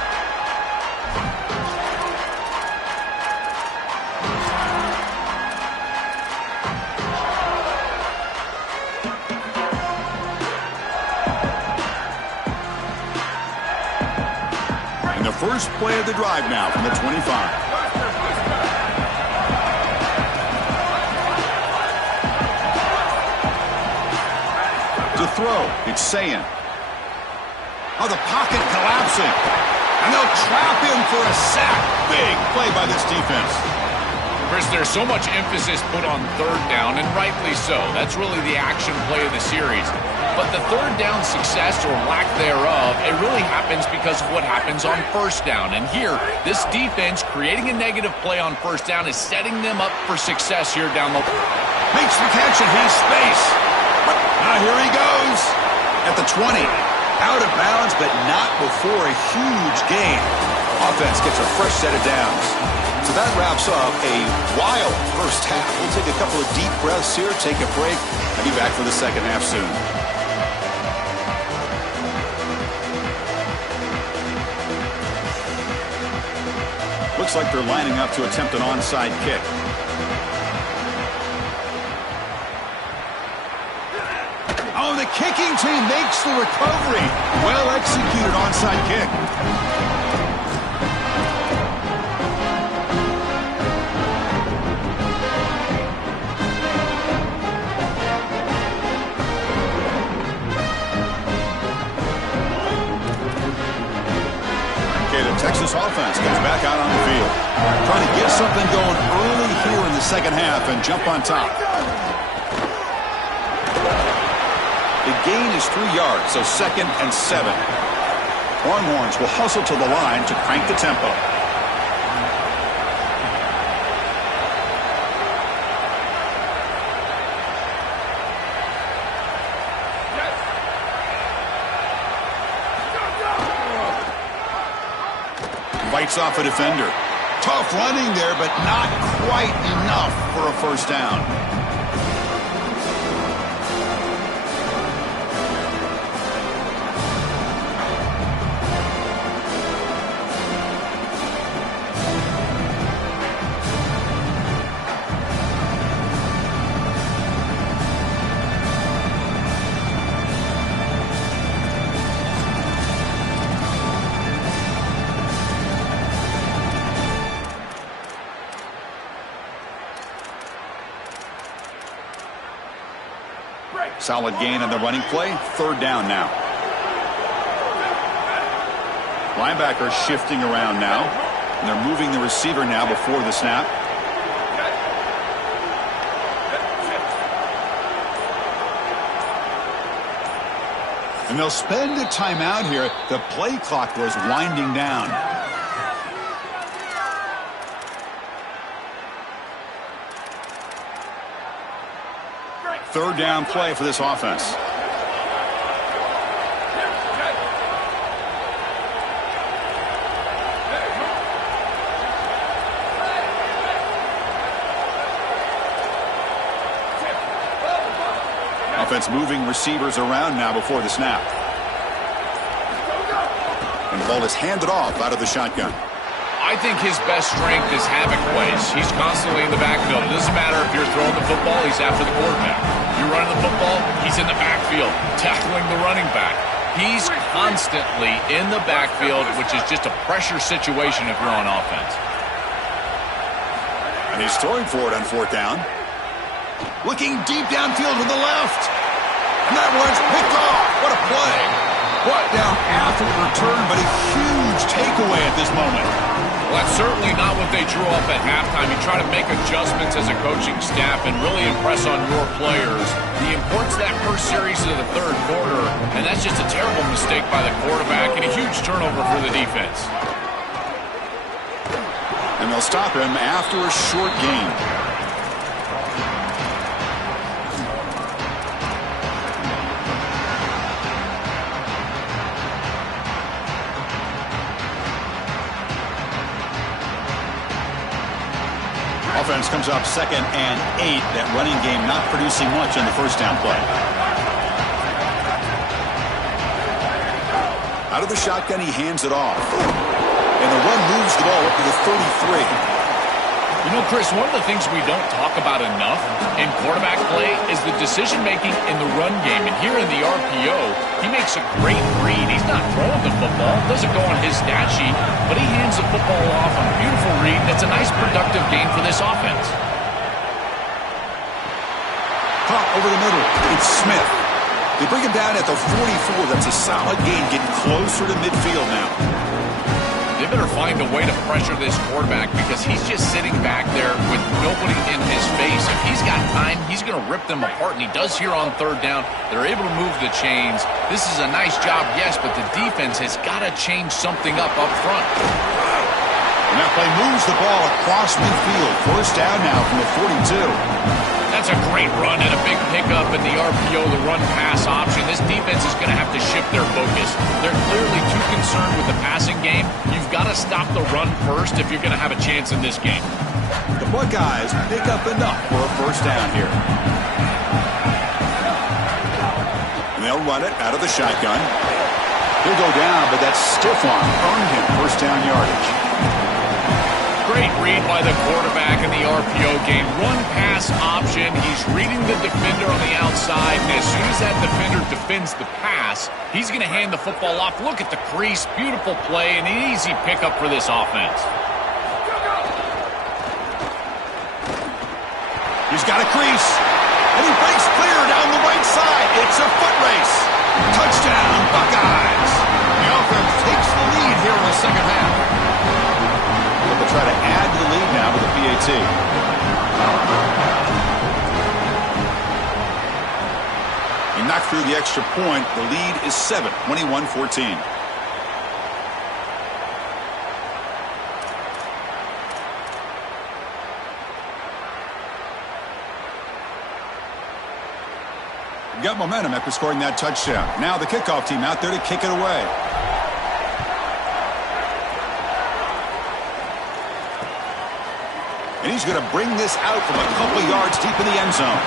first play of the drive now from the 25. To throw, it's Sayin. Oh, the pocket collapsing. And they'll trap him for a sack. Big play by this defense. Chris, there's so much emphasis put on third down, and rightly so. That's really the action play of the series. But the third down success or lack thereof, it really happens because of what happens on first down. And here, this defense creating a negative play on first down is setting them up for success here down the... Makes the catch and has space. Now here he goes at the 20. Out of bounds, but not before a huge gain. Offense gets a fresh set of downs. So that wraps up a wild first half. We'll take a couple of deep breaths here, take a break, and be back for the second half soon. Looks like they're lining up to attempt an onside kick. Oh, the kicking team makes the recovery. Well executed onside kick. Okay, the Texas offense comes back out on the field. Trying to get something going early here in the second half and jump on top. The gain is 3 yards, so 2nd and 7. Longhorns will hustle to the line to crank the tempo. Fights off a defender. Tough running there, but not quite enough for a first down. Solid gain on the running play. 3rd down now. Linebackers shifting around now. And they're moving the receiver now before the snap. And they'll spend a timeout here. The play clock was winding down. Third down play for this offense. Offense moving receivers around now before the snap. And the ball is handed off out of the shotgun. I think his best strength is havoc plays. He's constantly in the backfield. It doesn't matter if you're throwing the football, he's after the quarterback. You're running the football, he's in the backfield, tackling the running back. He's constantly in the backfield, which is just a pressure situation if you're on offense. And he's throwing for it on 4th down. Looking deep downfield to the left. And that one's picked off. What a play. Brought down after the return, but a huge takeaway at this moment. Well, that's certainly not what they drew up at halftime. You try to make adjustments as a coaching staff and really impress on your players. The importance of that first series of the 3rd quarter, and that's just a terrible mistake by the quarterback and a huge turnover for the defense. And they'll stop him after a short gain. Offense comes up 2nd and 8. That running game not producing much on the first down play. Out of the shotgun, he hands it off. And the run moves the ball up to the 33. You know, Chris, one of the things we don't talk about enough in quarterback play is the decision-making in the run game. And here in the RPO, he makes a great read. He's not throwing the football, doesn't go on his stat sheet, but he hands the football off on a beautiful read. It's a nice, productive game for this offense. Caught over the middle. It's Smith. They bring him down at the 44. That's a solid gain, getting closer to midfield now. They better find a way to pressure this quarterback because he's just sitting back there with nobody in his face. If he's got time, he's going to rip them apart, and he does here on third down. They're able to move the chains. This is a nice job, yes, but the defense has got to change something up front. And that play moves the ball across midfield. First down now from the 42. That's a great run and a big pickup in the RPO, the run-pass option. This defense is going to have to shift their focus. They're clearly too concerned with the passing game. You've got to stop the run first if you're going to have a chance in this game. The Buckeyes pick up enough for a first down here. And they'll run it out of the shotgun. He'll go down, but that stiff arm earned him first down yardage. Great read by the quarterback in the RPO game. Run-pass option. He's reading the defender on the outside, and as soon as that defender defends the pass, he's going to hand the football off. Look at the crease. Beautiful play and an easy pickup for this offense. He's got a crease, and he breaks clear down the right side. It's a foot race. Touchdown, Buckeyes. The offense takes the lead here in the second half. They'll try to add to the lead now with the PAT. He knocked through the extra point. The lead is 7, 21-14. Got momentum after scoring that touchdown. Now the kickoff team out there to kick it away. And he's going to bring this out from a couple yards deep in the end zone.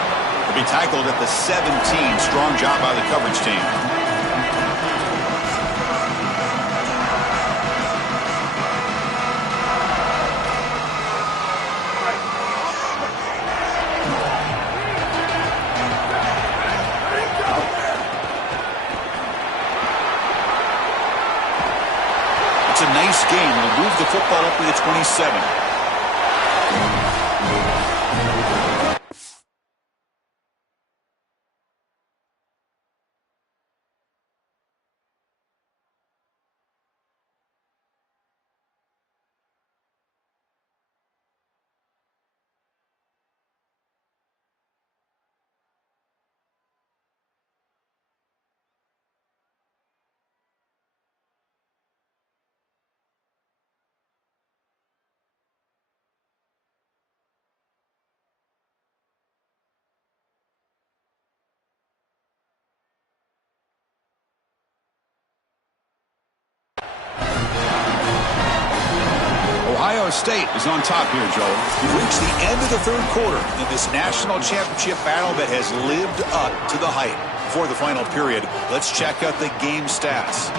He'll be tackled at the 17. Strong job by the coverage team. It's a nice game. We'll move the football up to the 27. Ohio State is on top here, Joe. We've reached the end of the third quarter in this national championship battle that has lived up to the hype. For the final period, let's check out the game stats.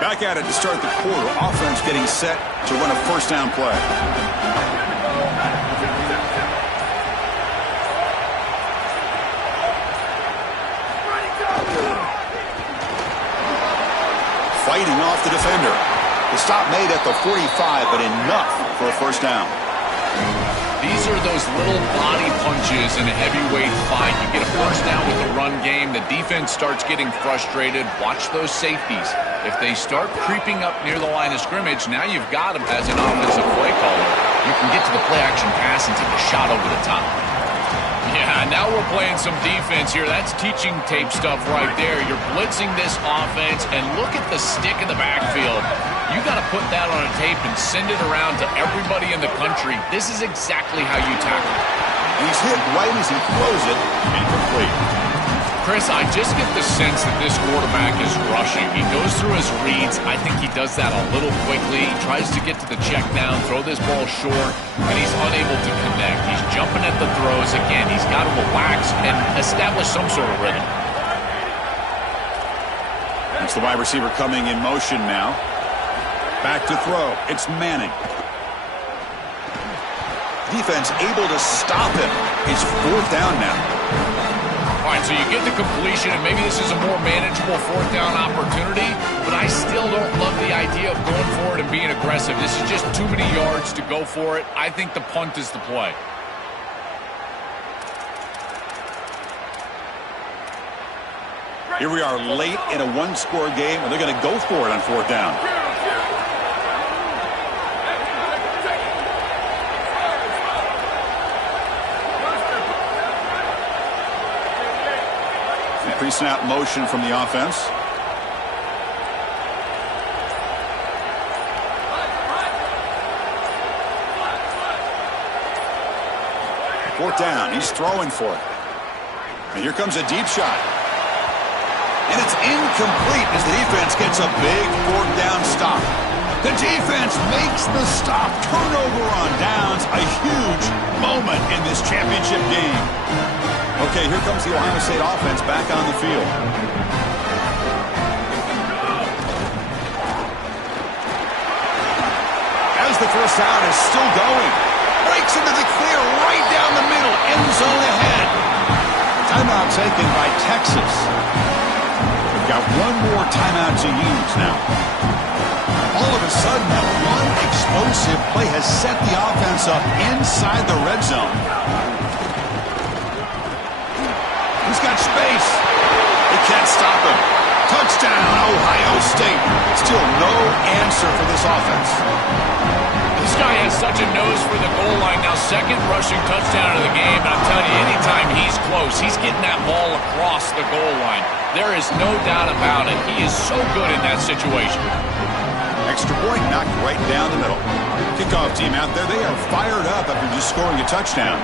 Back at it to start the quarter. Offense getting set to run a first down play. Fighting off the defender. The stop made at the 45, but enough for a first down. These are those little body punches in a heavyweight fight. You get a first down with the run game. The defense starts getting frustrated. Watch those safeties. If they start creeping up near the line of scrimmage, now you've got them as an offensive play caller. You can get to the play-action pass and take a shot over the top. Yeah, now we're playing some defense here. That's teaching tape stuff right there. You're blitzing this offense, and look at the stick in the backfield. You got to put that on a tape and send it around to everybody in the country. This is exactly how you tackle. He's hit right as he throws it, incomplete. Chris, I just get the sense that this quarterback is rushing. He goes through his reads. I think he does that a little quickly. He tries to get to the check down, throw this ball short, and he's unable to connect. He's jumping at the throws. Again, he's got to relax and establish some sort of rhythm. That's the wide receiver coming in motion now. Back to throw. It's Manning. Defense able to stop him. It's 4th down now. All right, so you get the completion, and maybe this is a more manageable 4th down opportunity, but I still don't love the idea of going for it and being aggressive. This is just too many yards to go for it. I think the punt is the play. Here we are late in a one-score game, and they're going to go for it on 4th down. Pre-snap motion from the offense. Fourth down. He's throwing for it. And here comes a deep shot. And it's incomplete as the defense gets a big 4th down stop. The defense makes the stop. Turnover on downs. A huge moment in this championship game. Okay, here comes the Ohio State offense back on the field. As the first down is still going. Breaks into the clear right down the middle. End zone ahead. Timeout taken by Texas. We've got one more timeout to use now. All of a sudden, that one explosive play has set the offense up inside the red zone. He's got space. They can't stop him. Touchdown, Ohio State. Still no answer for this offense. This guy has such a nose for the goal line now. Second rushing touchdown of the game. And I'm telling you, anytime he's close, he's getting that ball across the goal line. There is no doubt about it. He is so good in that situation. Extra point knocked right down the middle. Kickoff team out there. They are fired up after just scoring a touchdown.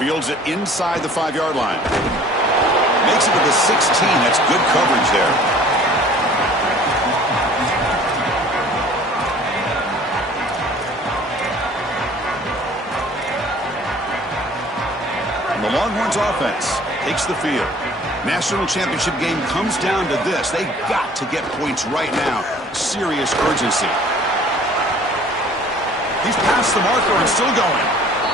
Fields it inside the 5-yard line. Makes it to the 16. That's good coverage there. And the Longhorns offense takes the field. National championship game comes down to this. They've got to get points right now. Serious urgency. He's past the marker and still going.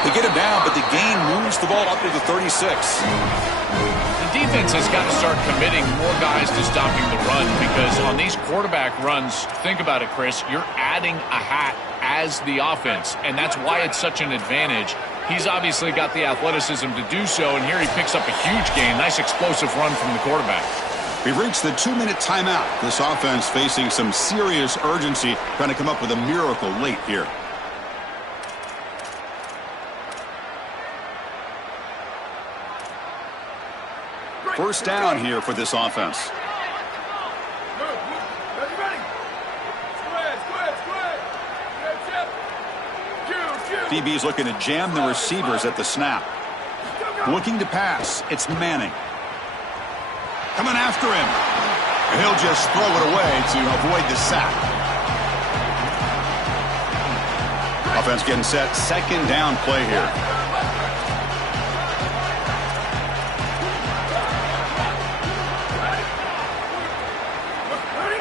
They get him down, but the gain moves the ball up to the 36. The defense has got to start committing more guys to stopping the run because on these quarterback runs, think about it, Chris, you're adding a hat as the offense, and that's why it's such an advantage. He's obviously got the athleticism to do so, and here he picks up a huge gain. Nice explosive run from the quarterback. We've reached the 2-minute timeout. This offense facing some serious urgency, trying to come up with a miracle late here. First down here for this offense. DB's looking to jam the receivers at the snap. Looking to pass. It's Manning. Coming after him. And he'll just throw it away to avoid the sack. Offense getting set. Second down play here.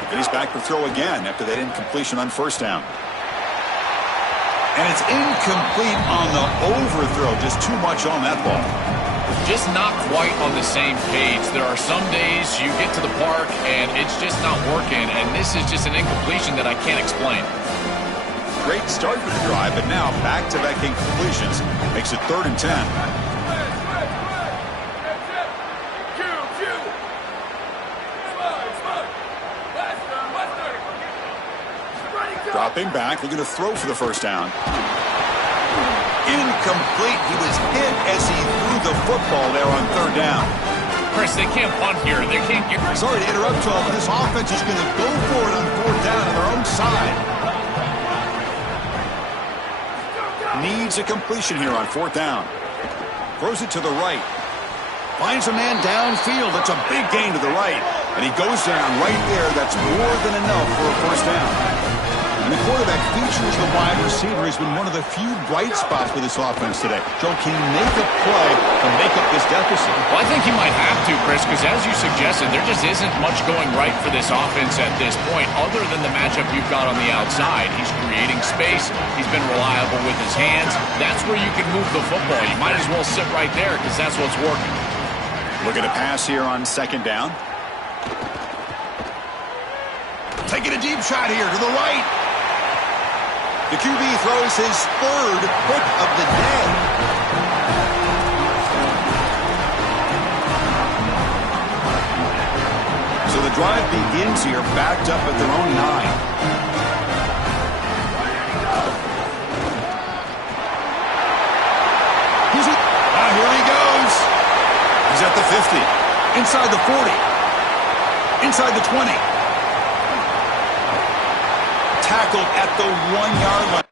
And he's back to throw again after that incompletion on first down. And it's incomplete on the overthrow. Just too much on that ball. Just not quite on the same page. There are some days you get to the park and it's just not working, and this is just an incompletion that I can't explain. Great start for the drive, but now back-to-back incompletions makes it 3rd and 10. Dropping back, looking to throw for the first down. Incomplete. He was hit as he threw the football there on 3rd down. Chris, they can't punt here. They can't get... Sorry to interrupt, Tom, but this offense is going to go for it on 4th down on their own side. Needs a completion here on 4th down. Throws it to the right. Finds a man downfield. That's a big gain to the right. And he goes down right there. That's more than enough for a first down. And the quarterback features the wide receiver. He's been one of the few bright spots for this offense today. Joe, can he make a play to make up this deficit? Well, I think he might have to, Chris, because as you suggested, there just isn't much going right for this offense at this point, other than the matchup you've got on the outside. He's creating space. He's been reliable with his hands. That's where you can move the football. You might as well sit right there because that's what's working. Look at a pass here on second down. Taking a deep shot here to the right. The QB throws his third pick of the day. So the drive begins here, backed up at their own 9. Here he goes. He's at the 50. Inside the 40. Inside the 20. Tackled at the 1-yard line.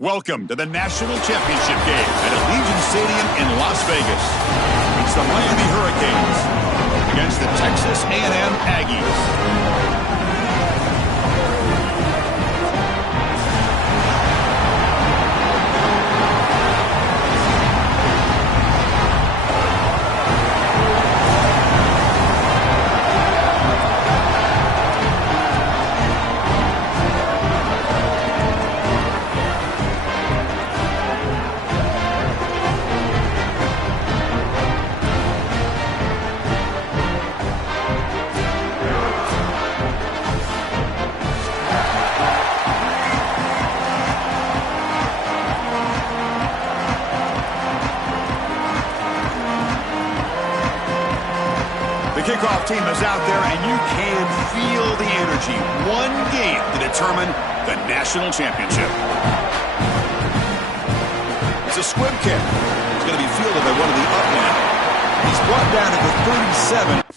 Welcome to the National Championship game at Allegiant Stadium in Las Vegas. It's the Miami Hurricanes against the Texas A&M Aggies. The kickoff team is out there, and you can feel the energy. One game to determine the national championship. It's a squib kick. It's going to be fielded by one of the upmen. He's brought down to the 37.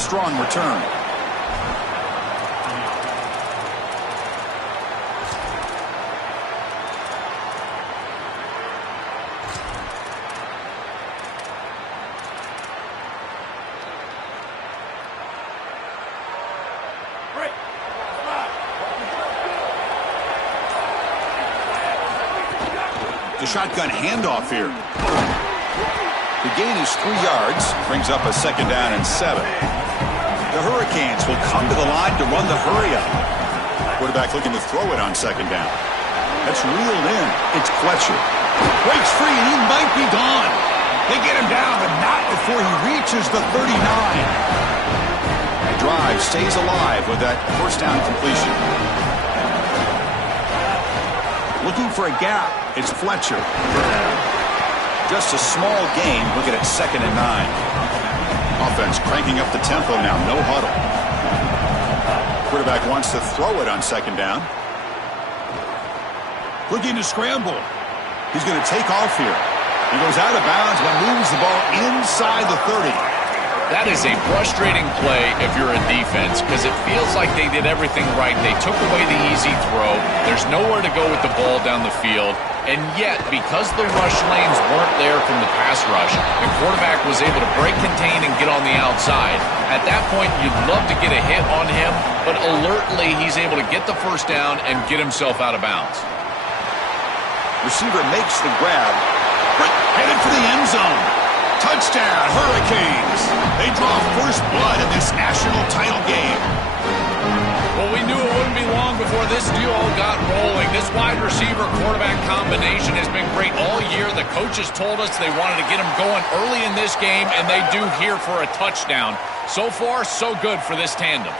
strong return. The shotgun handoff here. The gain is 3 yards, brings up a 2nd down and 7. The Hurricanes will come to the line to run the hurry up. Quarterback looking to throw it on 2nd down. That's reeled in. It's Fletcher. Breaks free and he might be gone. They get him down, but not before he reaches the 39. The drive stays alive with that 1st down completion. Looking for a gap. It's Fletcher. Just a small gain. Looking at 2nd and 9. Offense cranking up the tempo now. No huddle. Quarterback wants to throw it on 2nd down. Looking to scramble. He's going to take off here. He goes out of bounds but moves the ball inside the 30. That is a frustrating play if you're a defense because it feels like they did everything right. They took away the easy throw. There's nowhere to go with the ball down the field. And yet, because the rush lanes weren't there from the pass rush, the quarterback was able to break contain and get on the outside. At that point, you'd love to get a hit on him, but alertly, he's able to get the 1st down and get himself out of bounds. Receiver makes the grab. Headed for the end zone. Touchdown, Hurricanes. They draw first blood in this national title game. Well, we knew it wouldn't be long before this duo got rolling. This wide receiver quarterback combination has been great all year. The coaches told us they wanted to get them going early in this game, and they do here for a touchdown. So far, so good for this tandem.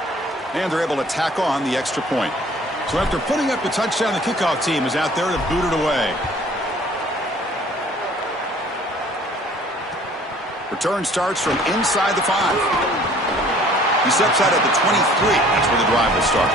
And they're able to tack on the extra point. So after putting up the touchdown, the kickoff team is out there to boot it away. Return starts from inside the 5. He steps out at the 23. That's where the drive will start.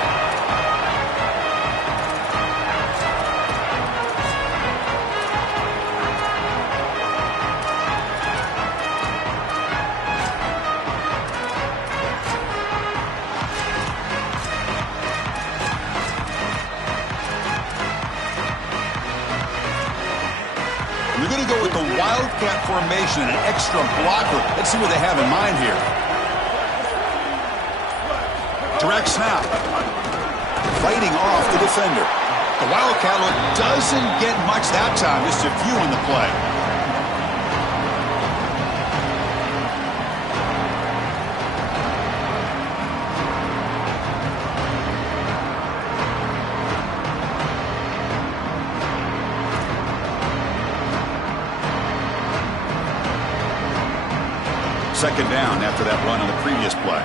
They're going to go with the Wildcat formation and an extra blocker. Let's see what they have in mind here. Direct snap. Fighting off the defender. The Wildcat look doesn't get much that time. Just a few on the play. Second down after that run on the previous play.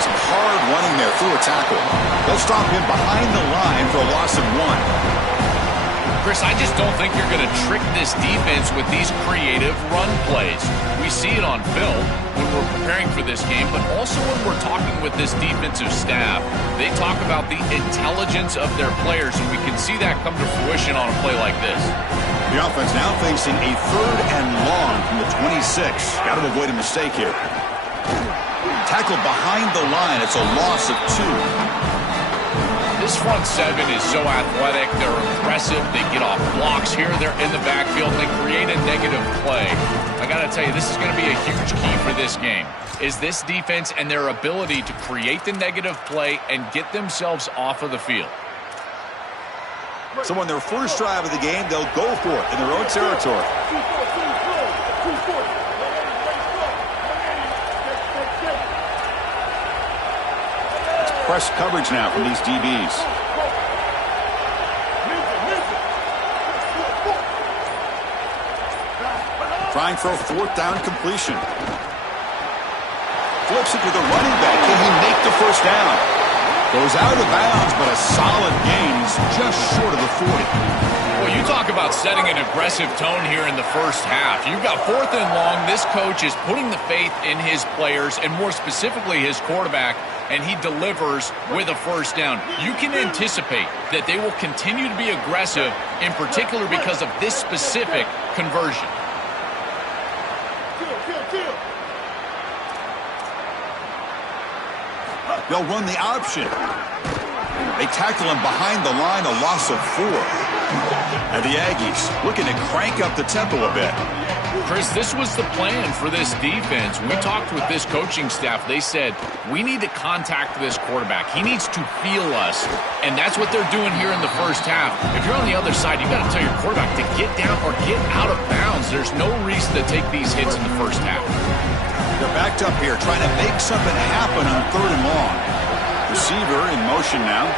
Some hard running there through a tackle. They'll stop him behind the line for a loss of 1. Chris, I just don't think you're going to trick this defense with these creative run plays. We see it on film when we're preparing for this game, but also when we're talking with this defensive staff. They talk about the intelligence of their players, and we can see that come to fruition on a play like this. The offense now facing a 3rd and long from the 26. Got to avoid a mistake here. Tackled behind the line. It's a loss of 2. This front 7 is so athletic. They're impressive. They get off blocks here. They're in the backfield. They create a negative play. I got to tell you, this is going to be a huge key for this game, is this defense and their ability to create the negative play and get themselves off of the field. So on their first drive of the game, they'll go for it in their own territory. Press coverage now from these DBs. Trying for a 4th down completion. Flips it to the running back. Can he make the 1st down? Goes out of bounds, but a solid gain. He's just short of the 40. Well, you talk about setting an aggressive tone here in the first half. You've got 4th and long. This coach is putting the faith in his players, and more specifically his quarterback, and he delivers with a first down. You can anticipate that they will continue to be aggressive, in particular because of this specific conversion. They'll run the option. They tackle him behind the line, a loss of 4. And the Aggies looking to crank up the tempo a bit. Chris, this was the plan for this defense. We talked with this coaching staff. They said, we need to contact this quarterback. He needs to feel us. And that's what they're doing here in the first half. If you're on the other side, you've got to tell your quarterback to get down or get out of bounds. There's no reason to take these hits in the first half. They're backed up here, trying to make something happen on 3rd and long. Receiver in motion now.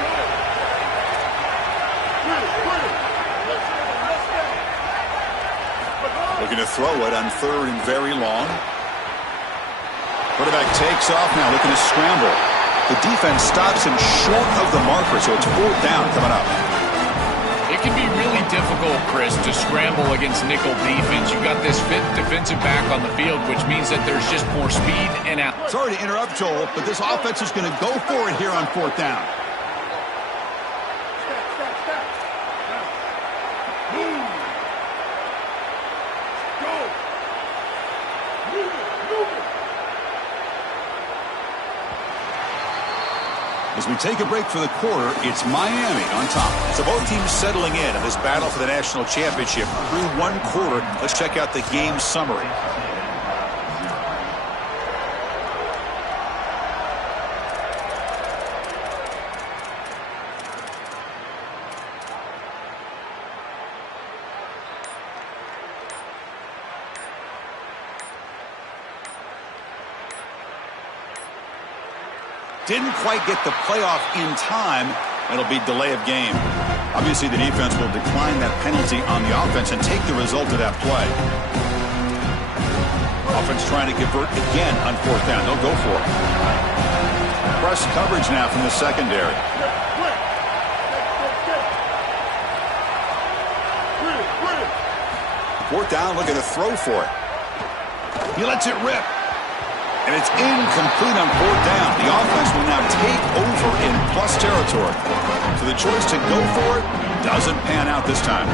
Looking to throw it on 3rd and very long. Quarterback takes off now, looking to scramble. The defense stops him short of the marker, so it's 4th down coming up. It can be really difficult, Chris, to scramble against nickel defense. You've got this 5th defensive back on the field, which means that there's just more speed and out. Sorry to interrupt, Joel, but this offense is going to go for it here on 4th down. As we take a break for the quarter, it's Miami on top. So both teams settling in this battle for the national championship through 1 quarter. Let's check out the game summary. Didn't quite get the playoff in time. It'll be delay of game. Obviously, the defense will decline that penalty on the offense and take the result of that play. Offense trying to convert again on 4th down. They'll go for it. Press coverage now from the secondary. 4th down, looking to throw for it. He lets it rip. And it's incomplete on 4th down. The offense will now take over in plus territory. So the choice to go for it doesn't pan out this time.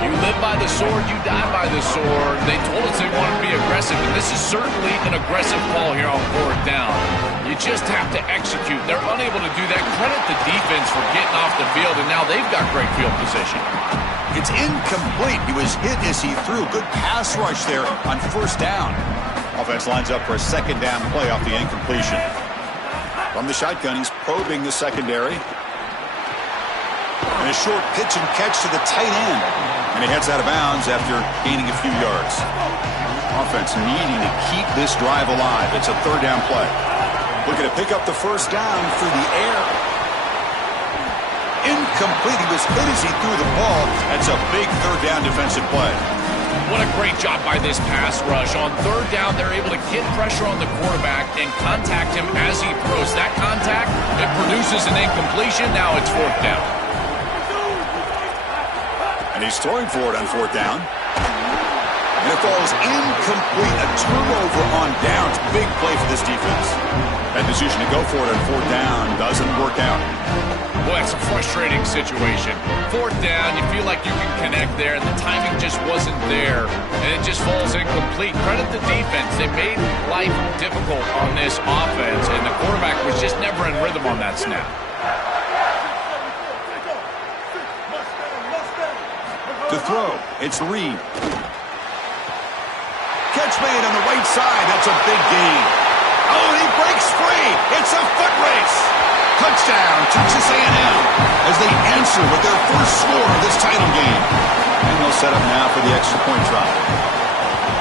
You live by the sword, you die by the sword. They told us they wanted to be aggressive, and this is certainly an aggressive call here on 4th down. You just have to execute. They're unable to do that. Credit the defense for getting off the field, and now they've got great field position. It's incomplete. He was hit as he threw. Good pass rush there on 1st down. Offense lines up for a 2nd down play off the incompletion. From the shotgun, he's probing the secondary. And a short pitch and catch to the tight end. And he heads out of bounds after gaining a few yards. Offense needing to keep this drive alive. It's a 3rd down play. Looking to pick up the 1st down through the air. Incomplete. He was hit as he threw the ball. That's a big 3rd down defensive play. What a great job by this pass rush. On 3rd down, they're able to get pressure on the quarterback and contact him as he throws. That contact, it produces an incompletion. Now it's 4th down. And he's throwing for it on 4th down. And it falls incomplete. A turnover on downs. Big play for this defense. That decision to go for it on 4th down doesn't work out. Boy, it's a frustrating situation. 4th down, you feel like you can connect there, and the timing just wasn't there, and it just falls incomplete. Credit the defense. They made life difficult on this offense, and the quarterback was just never in rhythm on that snap. To throw, it's Reed. Catch made on the right side. That's a big gain. Oh, he breaks free. It's a foot race. Touchdown, Texas A&M, as they answer with their first score of this title game. And they'll set up now for the extra point try.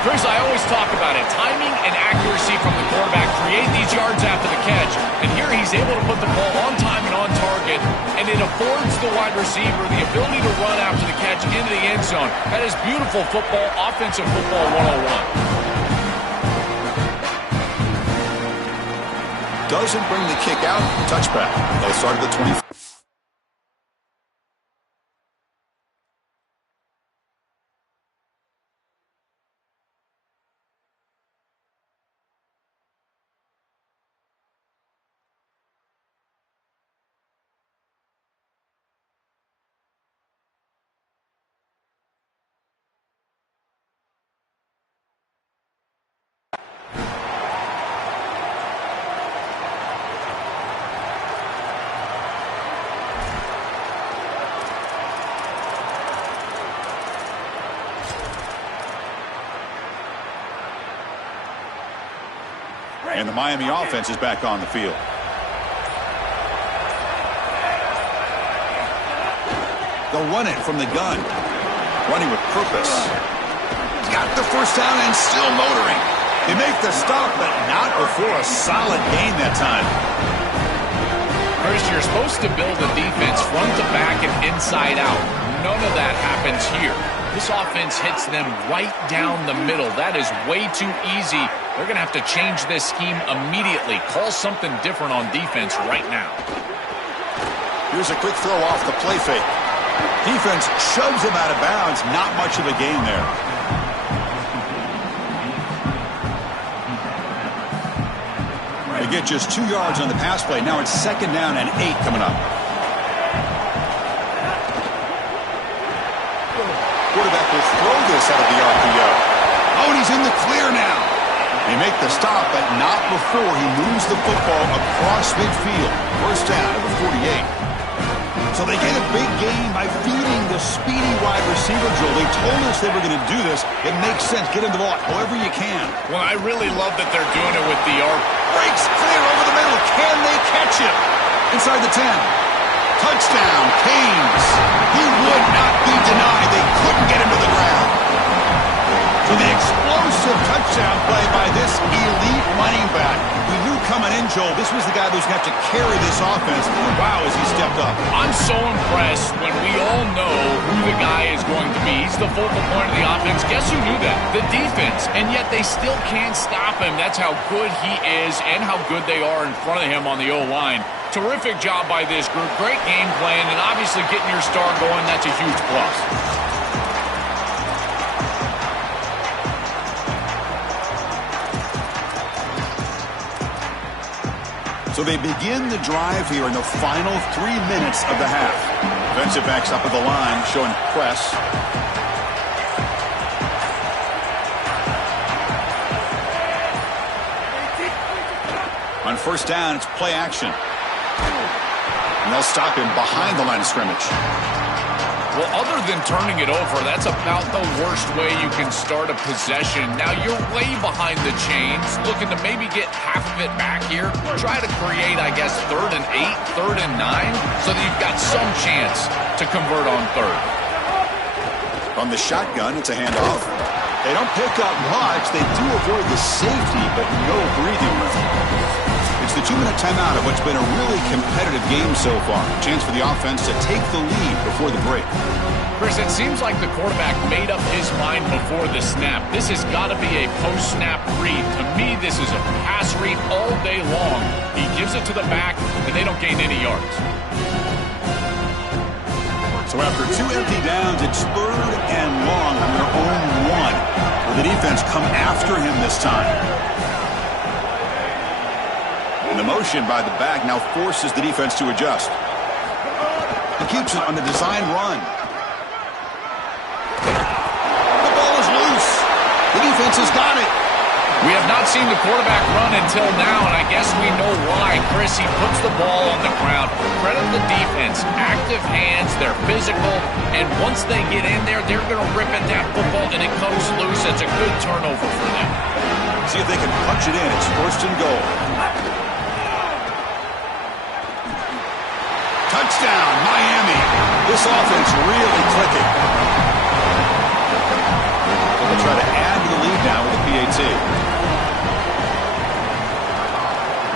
Chris, I always talk about it. Timing and accuracy from the quarterback create these yards after the catch. And here he's able to put the ball on time and on target. And it affords the wide receiver the ability to run after the catch into the end zone. That is beautiful football, offensive football 101. Doesn't bring the kick out. Touchback. They'll start at the 25. And the Miami offense is back on the field. They'll run it from the gun. Running with purpose. He's got the first down and still motoring. They make the stop, but not before a solid gain that time. Chris, you're supposed to build a defense front to back and inside out. None of that happens here. This offense hits them right down the middle. That is way too easy. They're going to have to change this scheme immediately. Call something different on defense right now. Here's a quick throw off the play fake. Defense shoves him out of bounds. Not much of a gain there. They get just 2 yards on the pass play. Now it's 2nd down and 8 coming up. Quarterback will throw this out of the RPO. Oh, and he's in the clear now. They make the stop, but not before he moves the football across midfield. First down at the 48. So they get a big gain by feeding the speedy wide receiver, Joel. They told us they were going to do this. It makes sense. Get him the ball however you can. Well, I really love that they're doing it with the arm. Breaks clear over the middle. Can they catch him? Inside the 10. Touchdown, Canes. He would not be denied. They couldn't get him to the ground. So the explosive touchdown play by this elite running back. We knew coming in, Joel, this was the guy who's going to have to carry this offense. And wow, as he stepped up. I'm so impressed when we all know who the guy is going to be. He's the focal point of the offense. Guess who knew that? The defense. And yet they still can't stop him. That's how good he is and how good they are in front of him on the O-line. Terrific job by this group. Great game plan, and obviously getting your star going, that's a huge plus. So they begin the drive here in the final 3 minutes of the half. Defensive backs up at the line, showing press. On first down, it's play action. And they'll stop him behind the line of scrimmage. Well, other than turning it over, that's about the worst way you can start a possession. Now, you're way behind the chains, looking to maybe get half of it back here. Try to create, I guess, 3rd and 8, 3rd and 9, so that you've got some chance to convert on 3rd. From the shotgun, it's a handoff. They don't pick up much. They do avoid the safety, but no breathing room. It's the 2-minute timeout of what's been a really competitive game so far. Chance for the offense to take the lead before the break. Chris, it seems like the quarterback made up his mind before the snap. This has got to be a post-snap read. To me, this is a pass read all day long. He gives it to the back, and they don't gain any yards. So after 2 empty downs, it's 3rd and long on their own 1. Will the defense come after him this time? And the motion by the back now forces the defense to adjust. He keeps it on the design run. The ball is loose. The defense has got it. We have not seen the quarterback run until now, and I guess we know why. Chris, he puts the ball on the ground. Credit the defense. Active hands, they're physical, and once they get in there, they're going to rip at that football, and it comes loose. It's a good turnover for them. See if they can punch it in. It's 1st and goal. Touchdown, Miami. This offense really clicking. So they'll try to add to the lead now with the PAT.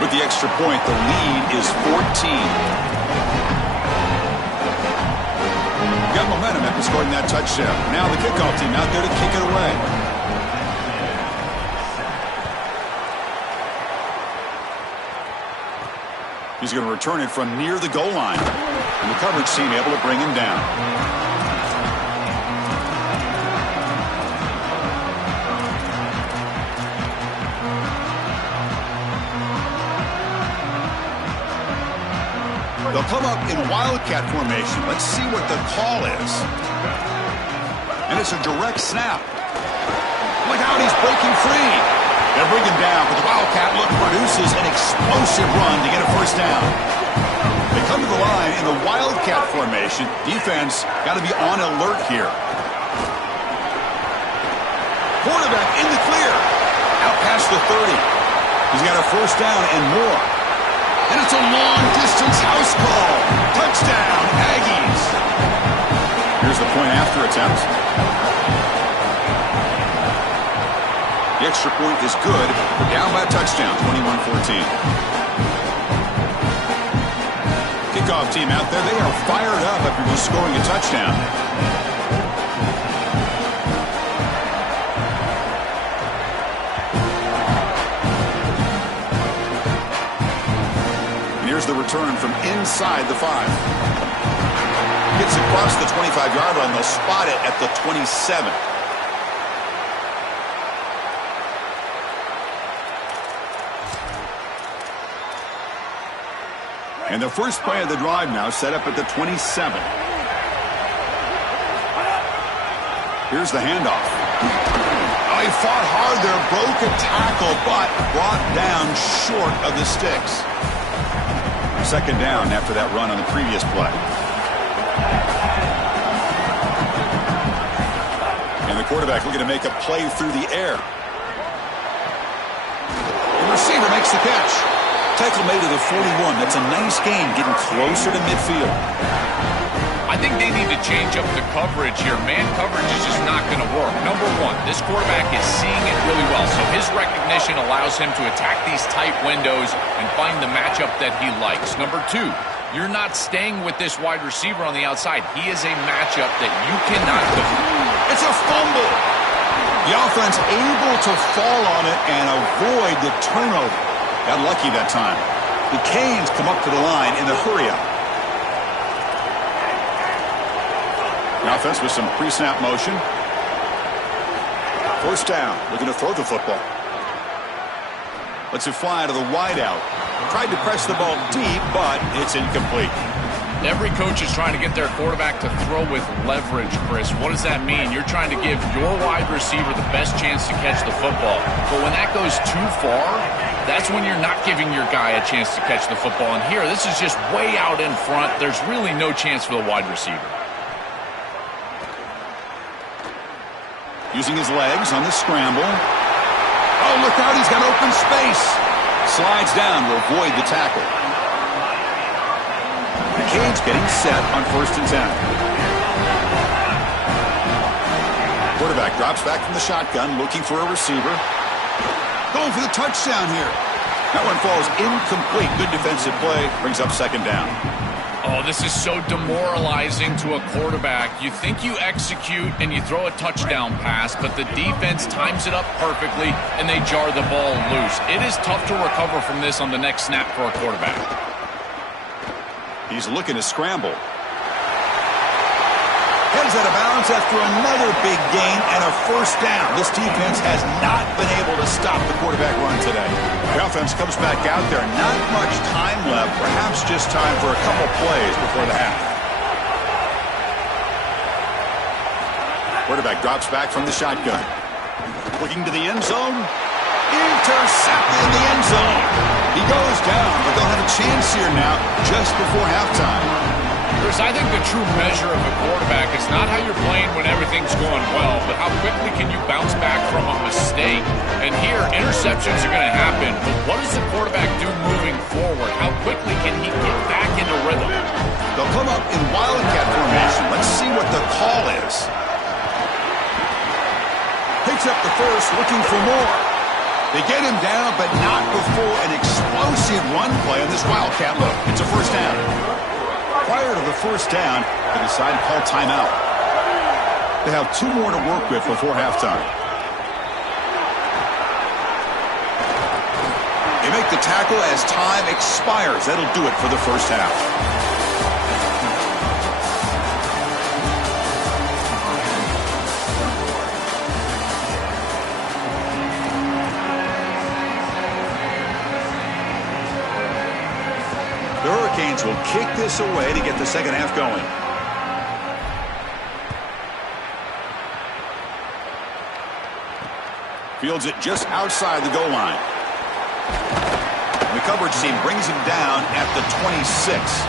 With the extra point, the lead is 14. Got momentum after scoring that touchdown. Now the kickoff team out there to kick it away. He's going to return it from near the goal line. And the coverage team able to bring him down. They'll come up in wildcat formation. Let's see what the call is. And it's a direct snap. Look out, he's breaking free. They'll bring him down, but the wildcat look produces an explosive run to get a first down. They come to the line in the wildcat formation. Defense got to be on alert here. Quarterback in the clear. Out past the 30. He's got a first down and more. And it's a long-distance house call. Touchdown, Aggies. Here's the point after attempt. The extra point is good. We're down by a touchdown, 21-14. Kickoff team out there, they are fired up after just scoring a touchdown. Here's the return from inside the 5. Gets across the 25-yard line. They'll spot it at the 27. And the first play of the drive now set up at the 27. Here's the handoff. Oh, he fought hard there, broke a tackle, but brought down short of the sticks. Second down after that run on the previous play. And the quarterback looking to make a play through the air. The receiver makes the catch. Tackle made to the 41. That's a nice gain, getting closer to midfield. I think they need to change up the coverage here. Man coverage is just not going to work. Number one, this quarterback is seeing it really well, so his recognition allows him to attack these tight windows and find the matchup that he likes. Number two, you're not staying with this wide receiver on the outside. He is a matchup that you cannot defend. It's a fumble. The offense able to fall on it and avoid the turnover. Got lucky that time. The Canes come up to the line in the hurry-up. The offense with some pre-snap motion. First down, looking to throw the football. Lets it fly to the wideout. Tried to press the ball deep, but it's incomplete. Every coach is trying to get their quarterback to throw with leverage, Chris. What does that mean? You're trying to give your wide receiver the best chance to catch the football. But when that goes too far, that's when you're not giving your guy a chance to catch the football. And here, this is just way out in front. There's really no chance for the wide receiver. Using his legs on the scramble. Oh, look out, he's got open space. Slides down to avoid the tackle. The Canes getting set on 1st and 10. Quarterback drops back from the shotgun, looking for a receiver. Going for the touchdown here. That one falls incomplete. Good defensive play. Brings up 2nd down. Oh, this is so demoralizing to a quarterback. You think you execute and you throw a touchdown pass, but the defense times it up perfectly and they jar the ball loose. It is tough to recover from this on the next snap for a quarterback. He's looking to scramble. Heads out of bounds after another big gain and a first down. This defense has not been able to stop the quarterback run today. The offense comes back out there. Not much time left. Perhaps just time for a couple plays before the half. Quarterback drops back from the shotgun. Looking to the end zone. Intercepted in the end zone. He goes down, but they'll have a chance here now just before halftime. Chris, I think the true measure of a quarterback is not how you're playing when everything's going well, but how quickly can you bounce back from a mistake. And here, interceptions are going to happen, but what does the quarterback do moving forward? How quickly can he get back into rhythm? They'll come up in wildcat formation. Let's see what the call is. Picks up the first, looking for more. They get him down, but not before an explosive run play on this wildcat look. It's a first down. Prior to the first down, they decide to call timeout. They have 2 more to work with before halftime. They make the tackle as time expires. That'll do it for the first half. The Hurricanes will kick this away to get the second half going. Fields it just outside the goal line. The coverage team brings him down at the 26.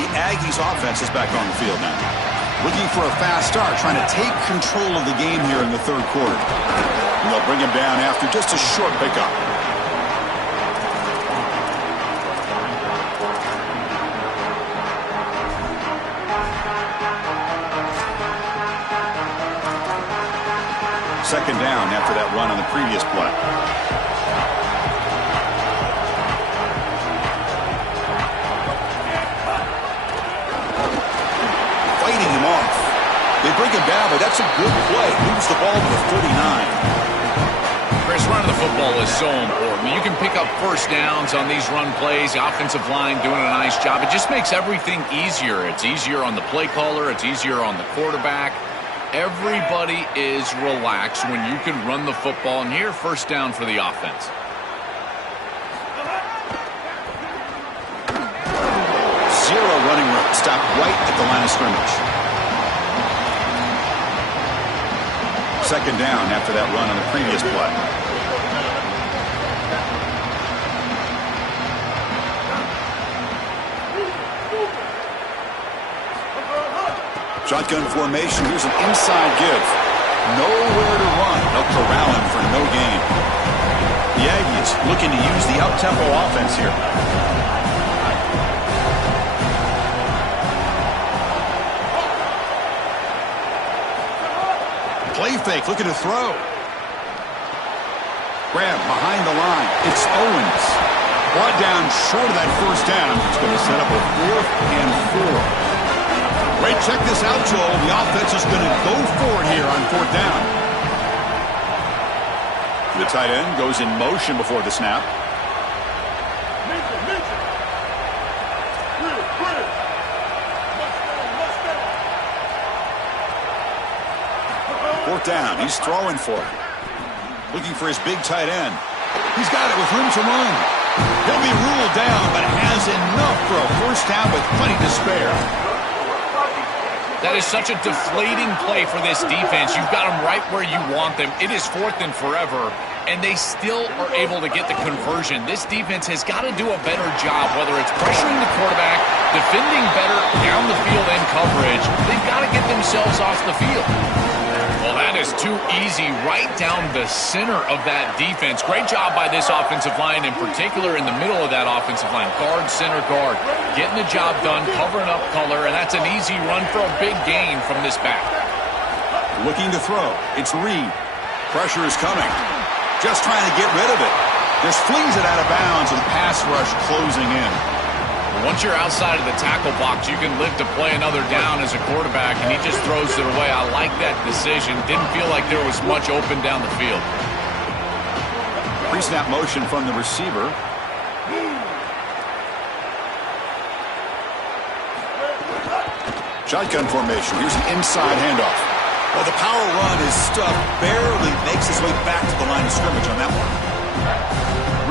the Aggies offense is back on the field now. Looking for a fast start, trying to take control of the game here in the third quarter. And they'll bring him down after just a short pickup. Second down after that run on the previous play. Fighting him off. They bring him down, but that's a good play. Moves the ball to the 49. Chris, running the football is so important. You can pick up first downs on these run plays. The offensive line doing a nice job. It just makes everything easier. It's easier on the play caller. It's easier on the quarterback. Everybody is relaxed when you can run the football, and here, first down for the offense. Zero running room. Stopped right at the line of scrimmage. Second down after that run on the previous play. Shotgun formation. Here's an inside give. Nowhere to run. They'll corral him for no gain. The Aggies looking to use the up-tempo offense here. Play fake. Looking to throw. Grab behind the line. It's Owens. Brought down short of that first down. It's going to set up a 4th and 4. Wait, check this out, Joel. The offense is going to go for it here on 4th down. The tight end goes in motion before the snap. Fourth down. He's throwing for it. Looking for his big tight end. He's got it with room to run. He'll be ruled down, but has enough for a first down with plenty to spare. That is such a deflating play for this defense. You've got them right where you want them. It is 4th and forever, and they still are able to get the conversion. This defense has got to do a better job, whether it's pressuring the quarterback, defending better down the field and coverage. They've got to get themselves off the field. Well, that is too easy right down the center of that defense. Great job by this offensive line, in particular in the middle of that offensive line. Guard, center, guard. Getting the job done, covering up color, and that's an easy run for a big gain from this back. Looking to throw. It's Reed. Pressure is coming. Just trying to get rid of it. Just flings it out of bounds and pass rush closing in. Once you're outside of the tackle box, you can live to play another down as a quarterback, and he just throws it away. I like that decision. Didn't feel like there was much open down the field. Pre-snap motion from the receiver. Shotgun formation. Here's an inside handoff. Well, the power run is stuffed. Barely makes his way back to the line of scrimmage on that one.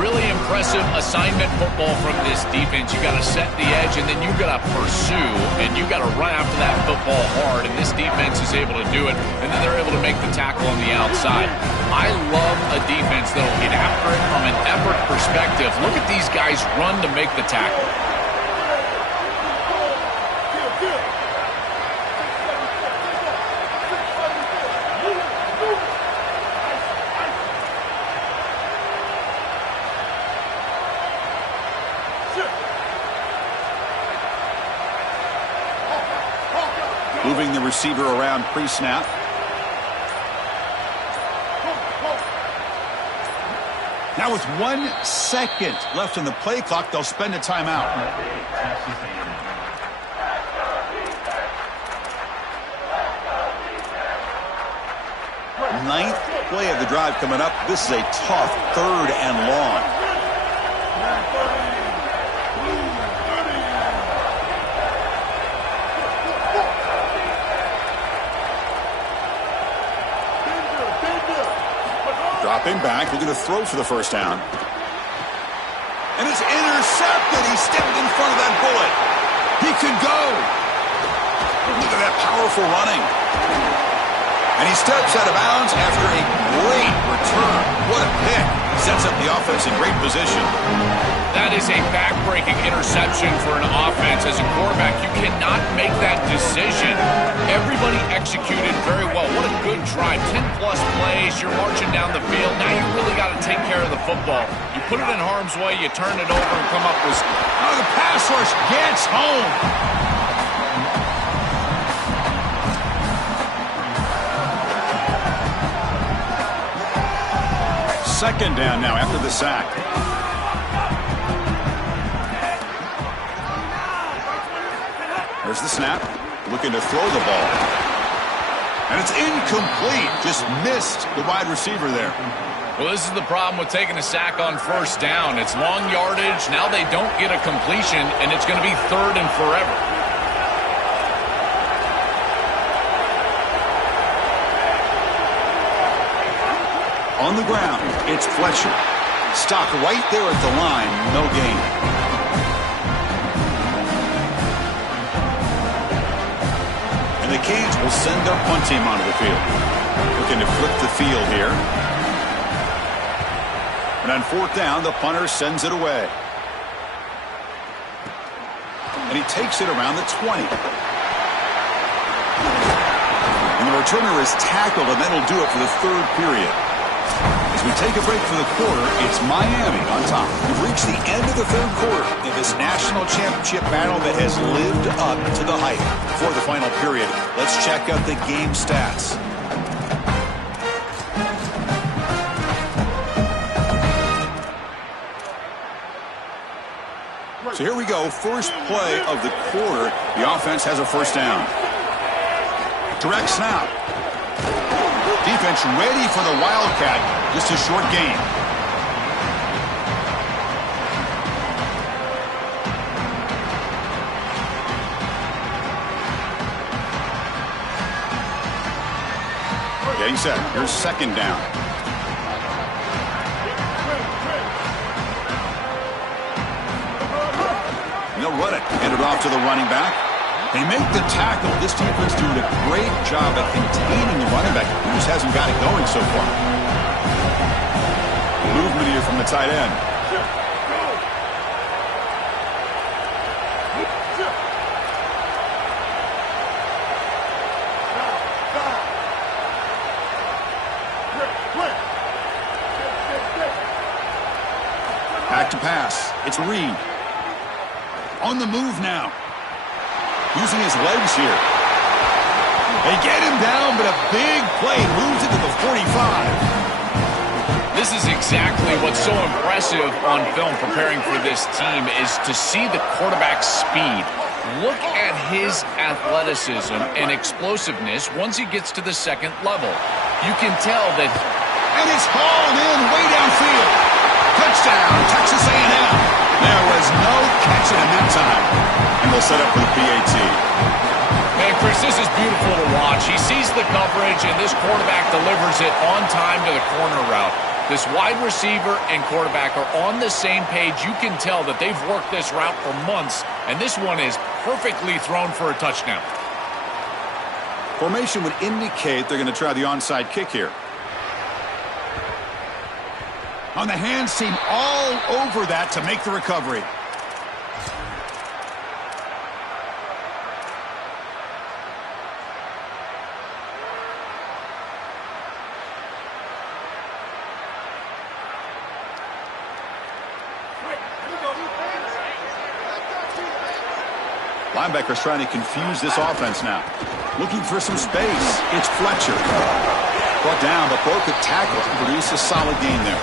Really impressive assignment football from this defense. You got to set the edge, and then you got to pursue, and you got to run after that football hard, and this defense is able to do it, and then they're able to make the tackle on the outside. I love a defense that'll get after it from an effort perspective. Look at these guys run to make the tackle. Moving the receiver around pre-snap. Now with 1 second left in the play clock, they'll spend a timeout. Ninth play of the drive coming up. This is a tough 3rd and long. Dropping back, looking to throw for the first down. And it's intercepted. He stepped in front of that bullet. He can go. Look at that powerful running. And he steps out of bounds after a great return. What a pick. Sets up the offense in great position. That is a back-breaking interception for an offense. As a quarterback, you cannot make that decision. Everybody executed very well. What a good drive. 10-plus plays. You're marching down the field. Now you really got to take care of the football. You put it in harm's way, you turn it over, and come up with... Oh, the pass rush gets home. Second down now after the sack. There's the snap. Looking to throw the ball. And it's incomplete. Just missed the wide receiver there. Well, this is the problem with taking a sack on first down. It's long yardage. Now they don't get a completion, and it's going to be third and forever. On the ground, it's Fletcher. Stopped right there at the line, no gain. And the Canes will send their punt team onto the field. Looking to flip the field here. And on fourth down, the punter sends it away. And he takes it around the 20. And the returner is tackled, and that'll do it for the third period. As we take a break for the quarter, it's Miami on top. We've reached the end of the third quarter in this national championship battle that has lived up to the hype. For the final period, let's check out the game stats. So here we go, first play of the quarter. The offense has a first down. Direct snap. Defense ready for the Wildcat. Just a short gain. Getting set. Here's second down. And they'll run it. Hand it off to the running back. They make the tackle. This defense doing a great job at containing the running back. He just hasn't got it going so far. Movement here from the tight end. Back to pass. It's Reed. On the move now. Using his legs here. They get him down, but a big play moves it to the 45. This is exactly what's so impressive on film preparing for this team is to see the quarterback's speed. Look at his athleticism and explosiveness once he gets to the second level. You can tell that... And it's hauled in way downfield. Touchdown, Texas A&M. There was no catching him that time. And they'll set up for the PAT. Man, Chris, this is beautiful to watch. He sees the coverage, and this quarterback delivers it on time to the corner route. This wide receiver and quarterback are on the same page. You can tell that they've worked this route for months, and this one is perfectly thrown for a touchdown. Formation would indicate they're going to try the onside kick here. On the hands team all over that to make the recovery. Linebackers trying to confuse this offense now. Looking for some space. It's Fletcher. Brought down, but broke a tackle to produce a solid gain there.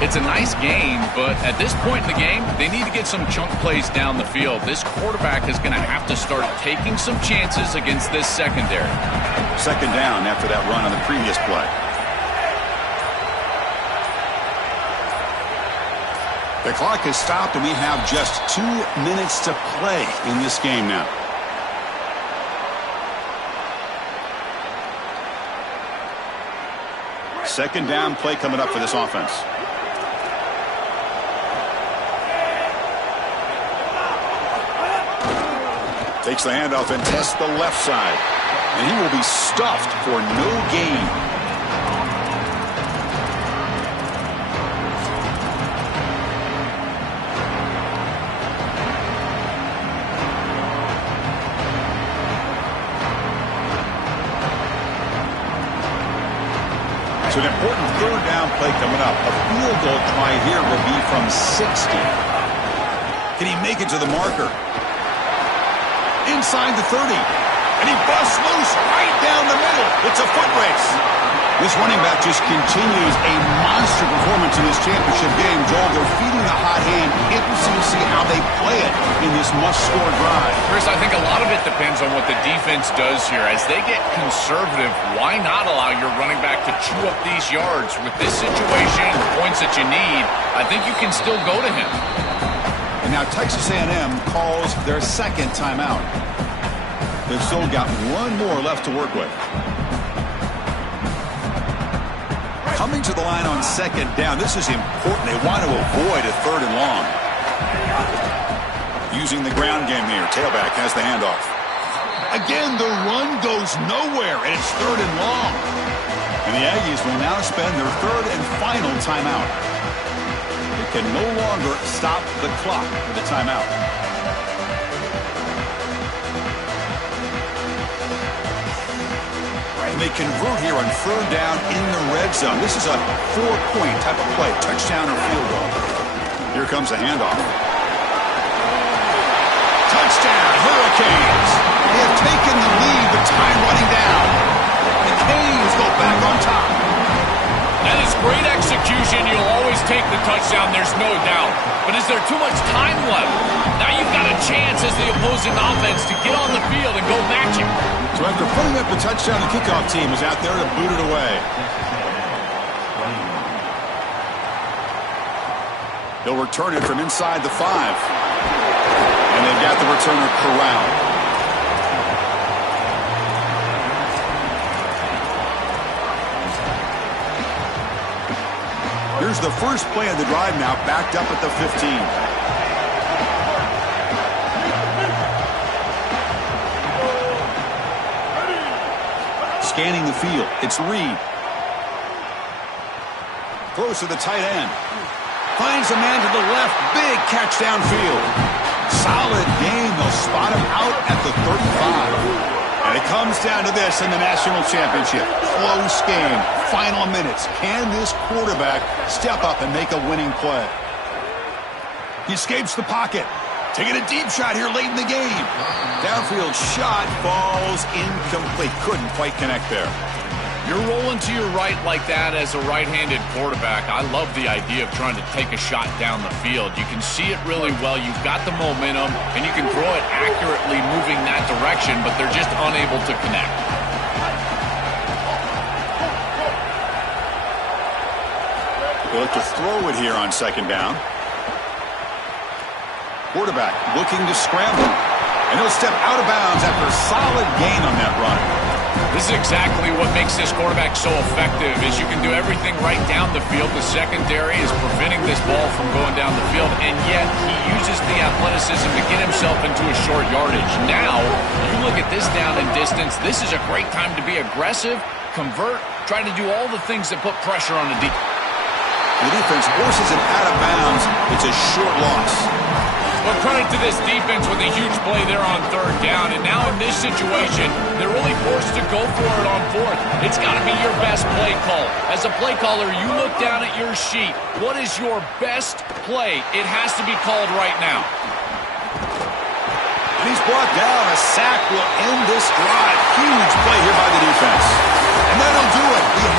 It's a nice gain, but at this point in the game, they need to get some chunk plays down the field. This quarterback is going to have to start taking some chances against this secondary. Second down after that run on the previous play. The clock has stopped, and we have just 2 minutes to play in this game now. Second down play coming up for this offense. Takes the handoff and tests the left side. And he will be stuffed for no gain. So an important third down play coming up. A field goal try here will be from 60. Can he make it to the marker? Inside the 30. And he busts loose right down the middle. It's a foot race. This running back just continues a monster performance in this championship game. Joel, they're feeding the hot hand. Interesting to see how they play it in this must-score drive. Chris, I think a lot of it depends on what the defense does here. As they get conservative, why not allow your running back to chew up these yards? With this situation and the points that you need, I think you can still go to him. And now Texas A&M calls their second timeout. They've still got one more left to work with. Coming to the line on second down. This is important. They want to avoid a third and long. Using the ground game here. Tailback has the handoff. Again, the run goes nowhere, and it's third and long. And the Aggies will now spend their third and final timeout. They can no longer stop the clock with a timeout. They convert here on third down in the red zone. This is a 4-point type of play, touchdown or field goal. Here comes the handoff. Touchdown, Hurricanes. They have taken the lead with time running down. The Canes go back on top. That is great execution. You'll always take the touchdown, there's no doubt. But is there too much time left? Now you've got a chance as the opposing offense to get on the field and go match it. So after putting up the touchdown, the kickoff team is out there to boot it away. They'll return it from inside the 5. And they've got the returner corralled. Here's the first play of the drive now, backed up at the 15. Scanning the field. It's Reed. Throws to the tight end. Finds a man to the left. Big catch downfield. Solid game. They'll spot him out at the 35. And it comes down to this in the national championship. Close game. Final minutes. Can this quarterback step up and make a winning play? He escapes the pocket. Taking a deep shot here late in the game. Downfield shot falls incomplete. Couldn't quite connect there. You're rolling to your right like that as a right-handed quarterback. I love the idea of trying to take a shot down the field. You can see it really well. You've got the momentum, and you can throw it accurately moving that direction, but they're just unable to connect. They look to throw it here on second down. Quarterback looking to scramble. And he'll step out of bounds after a solid gain on that run. This is exactly what makes this quarterback so effective, is you can do everything right down the field. The secondary is preventing this ball from going down the field, and yet he uses the athleticism to get himself into a short yardage. Now, you look at this down and distance, this is a great time to be aggressive, convert, try to do all the things that put pressure on the defense. The defense forces it out of bounds. It's a short loss. Well, credit to this defense with a huge play there on third down. And now in this situation, they're really forced to go for it on fourth. It's got to be your best play call. As a play caller, you look down at your sheet. What is your best play? It has to be called right now. And he's brought down. A sack will end this drive. Huge play here by the defense. And that'll do it. The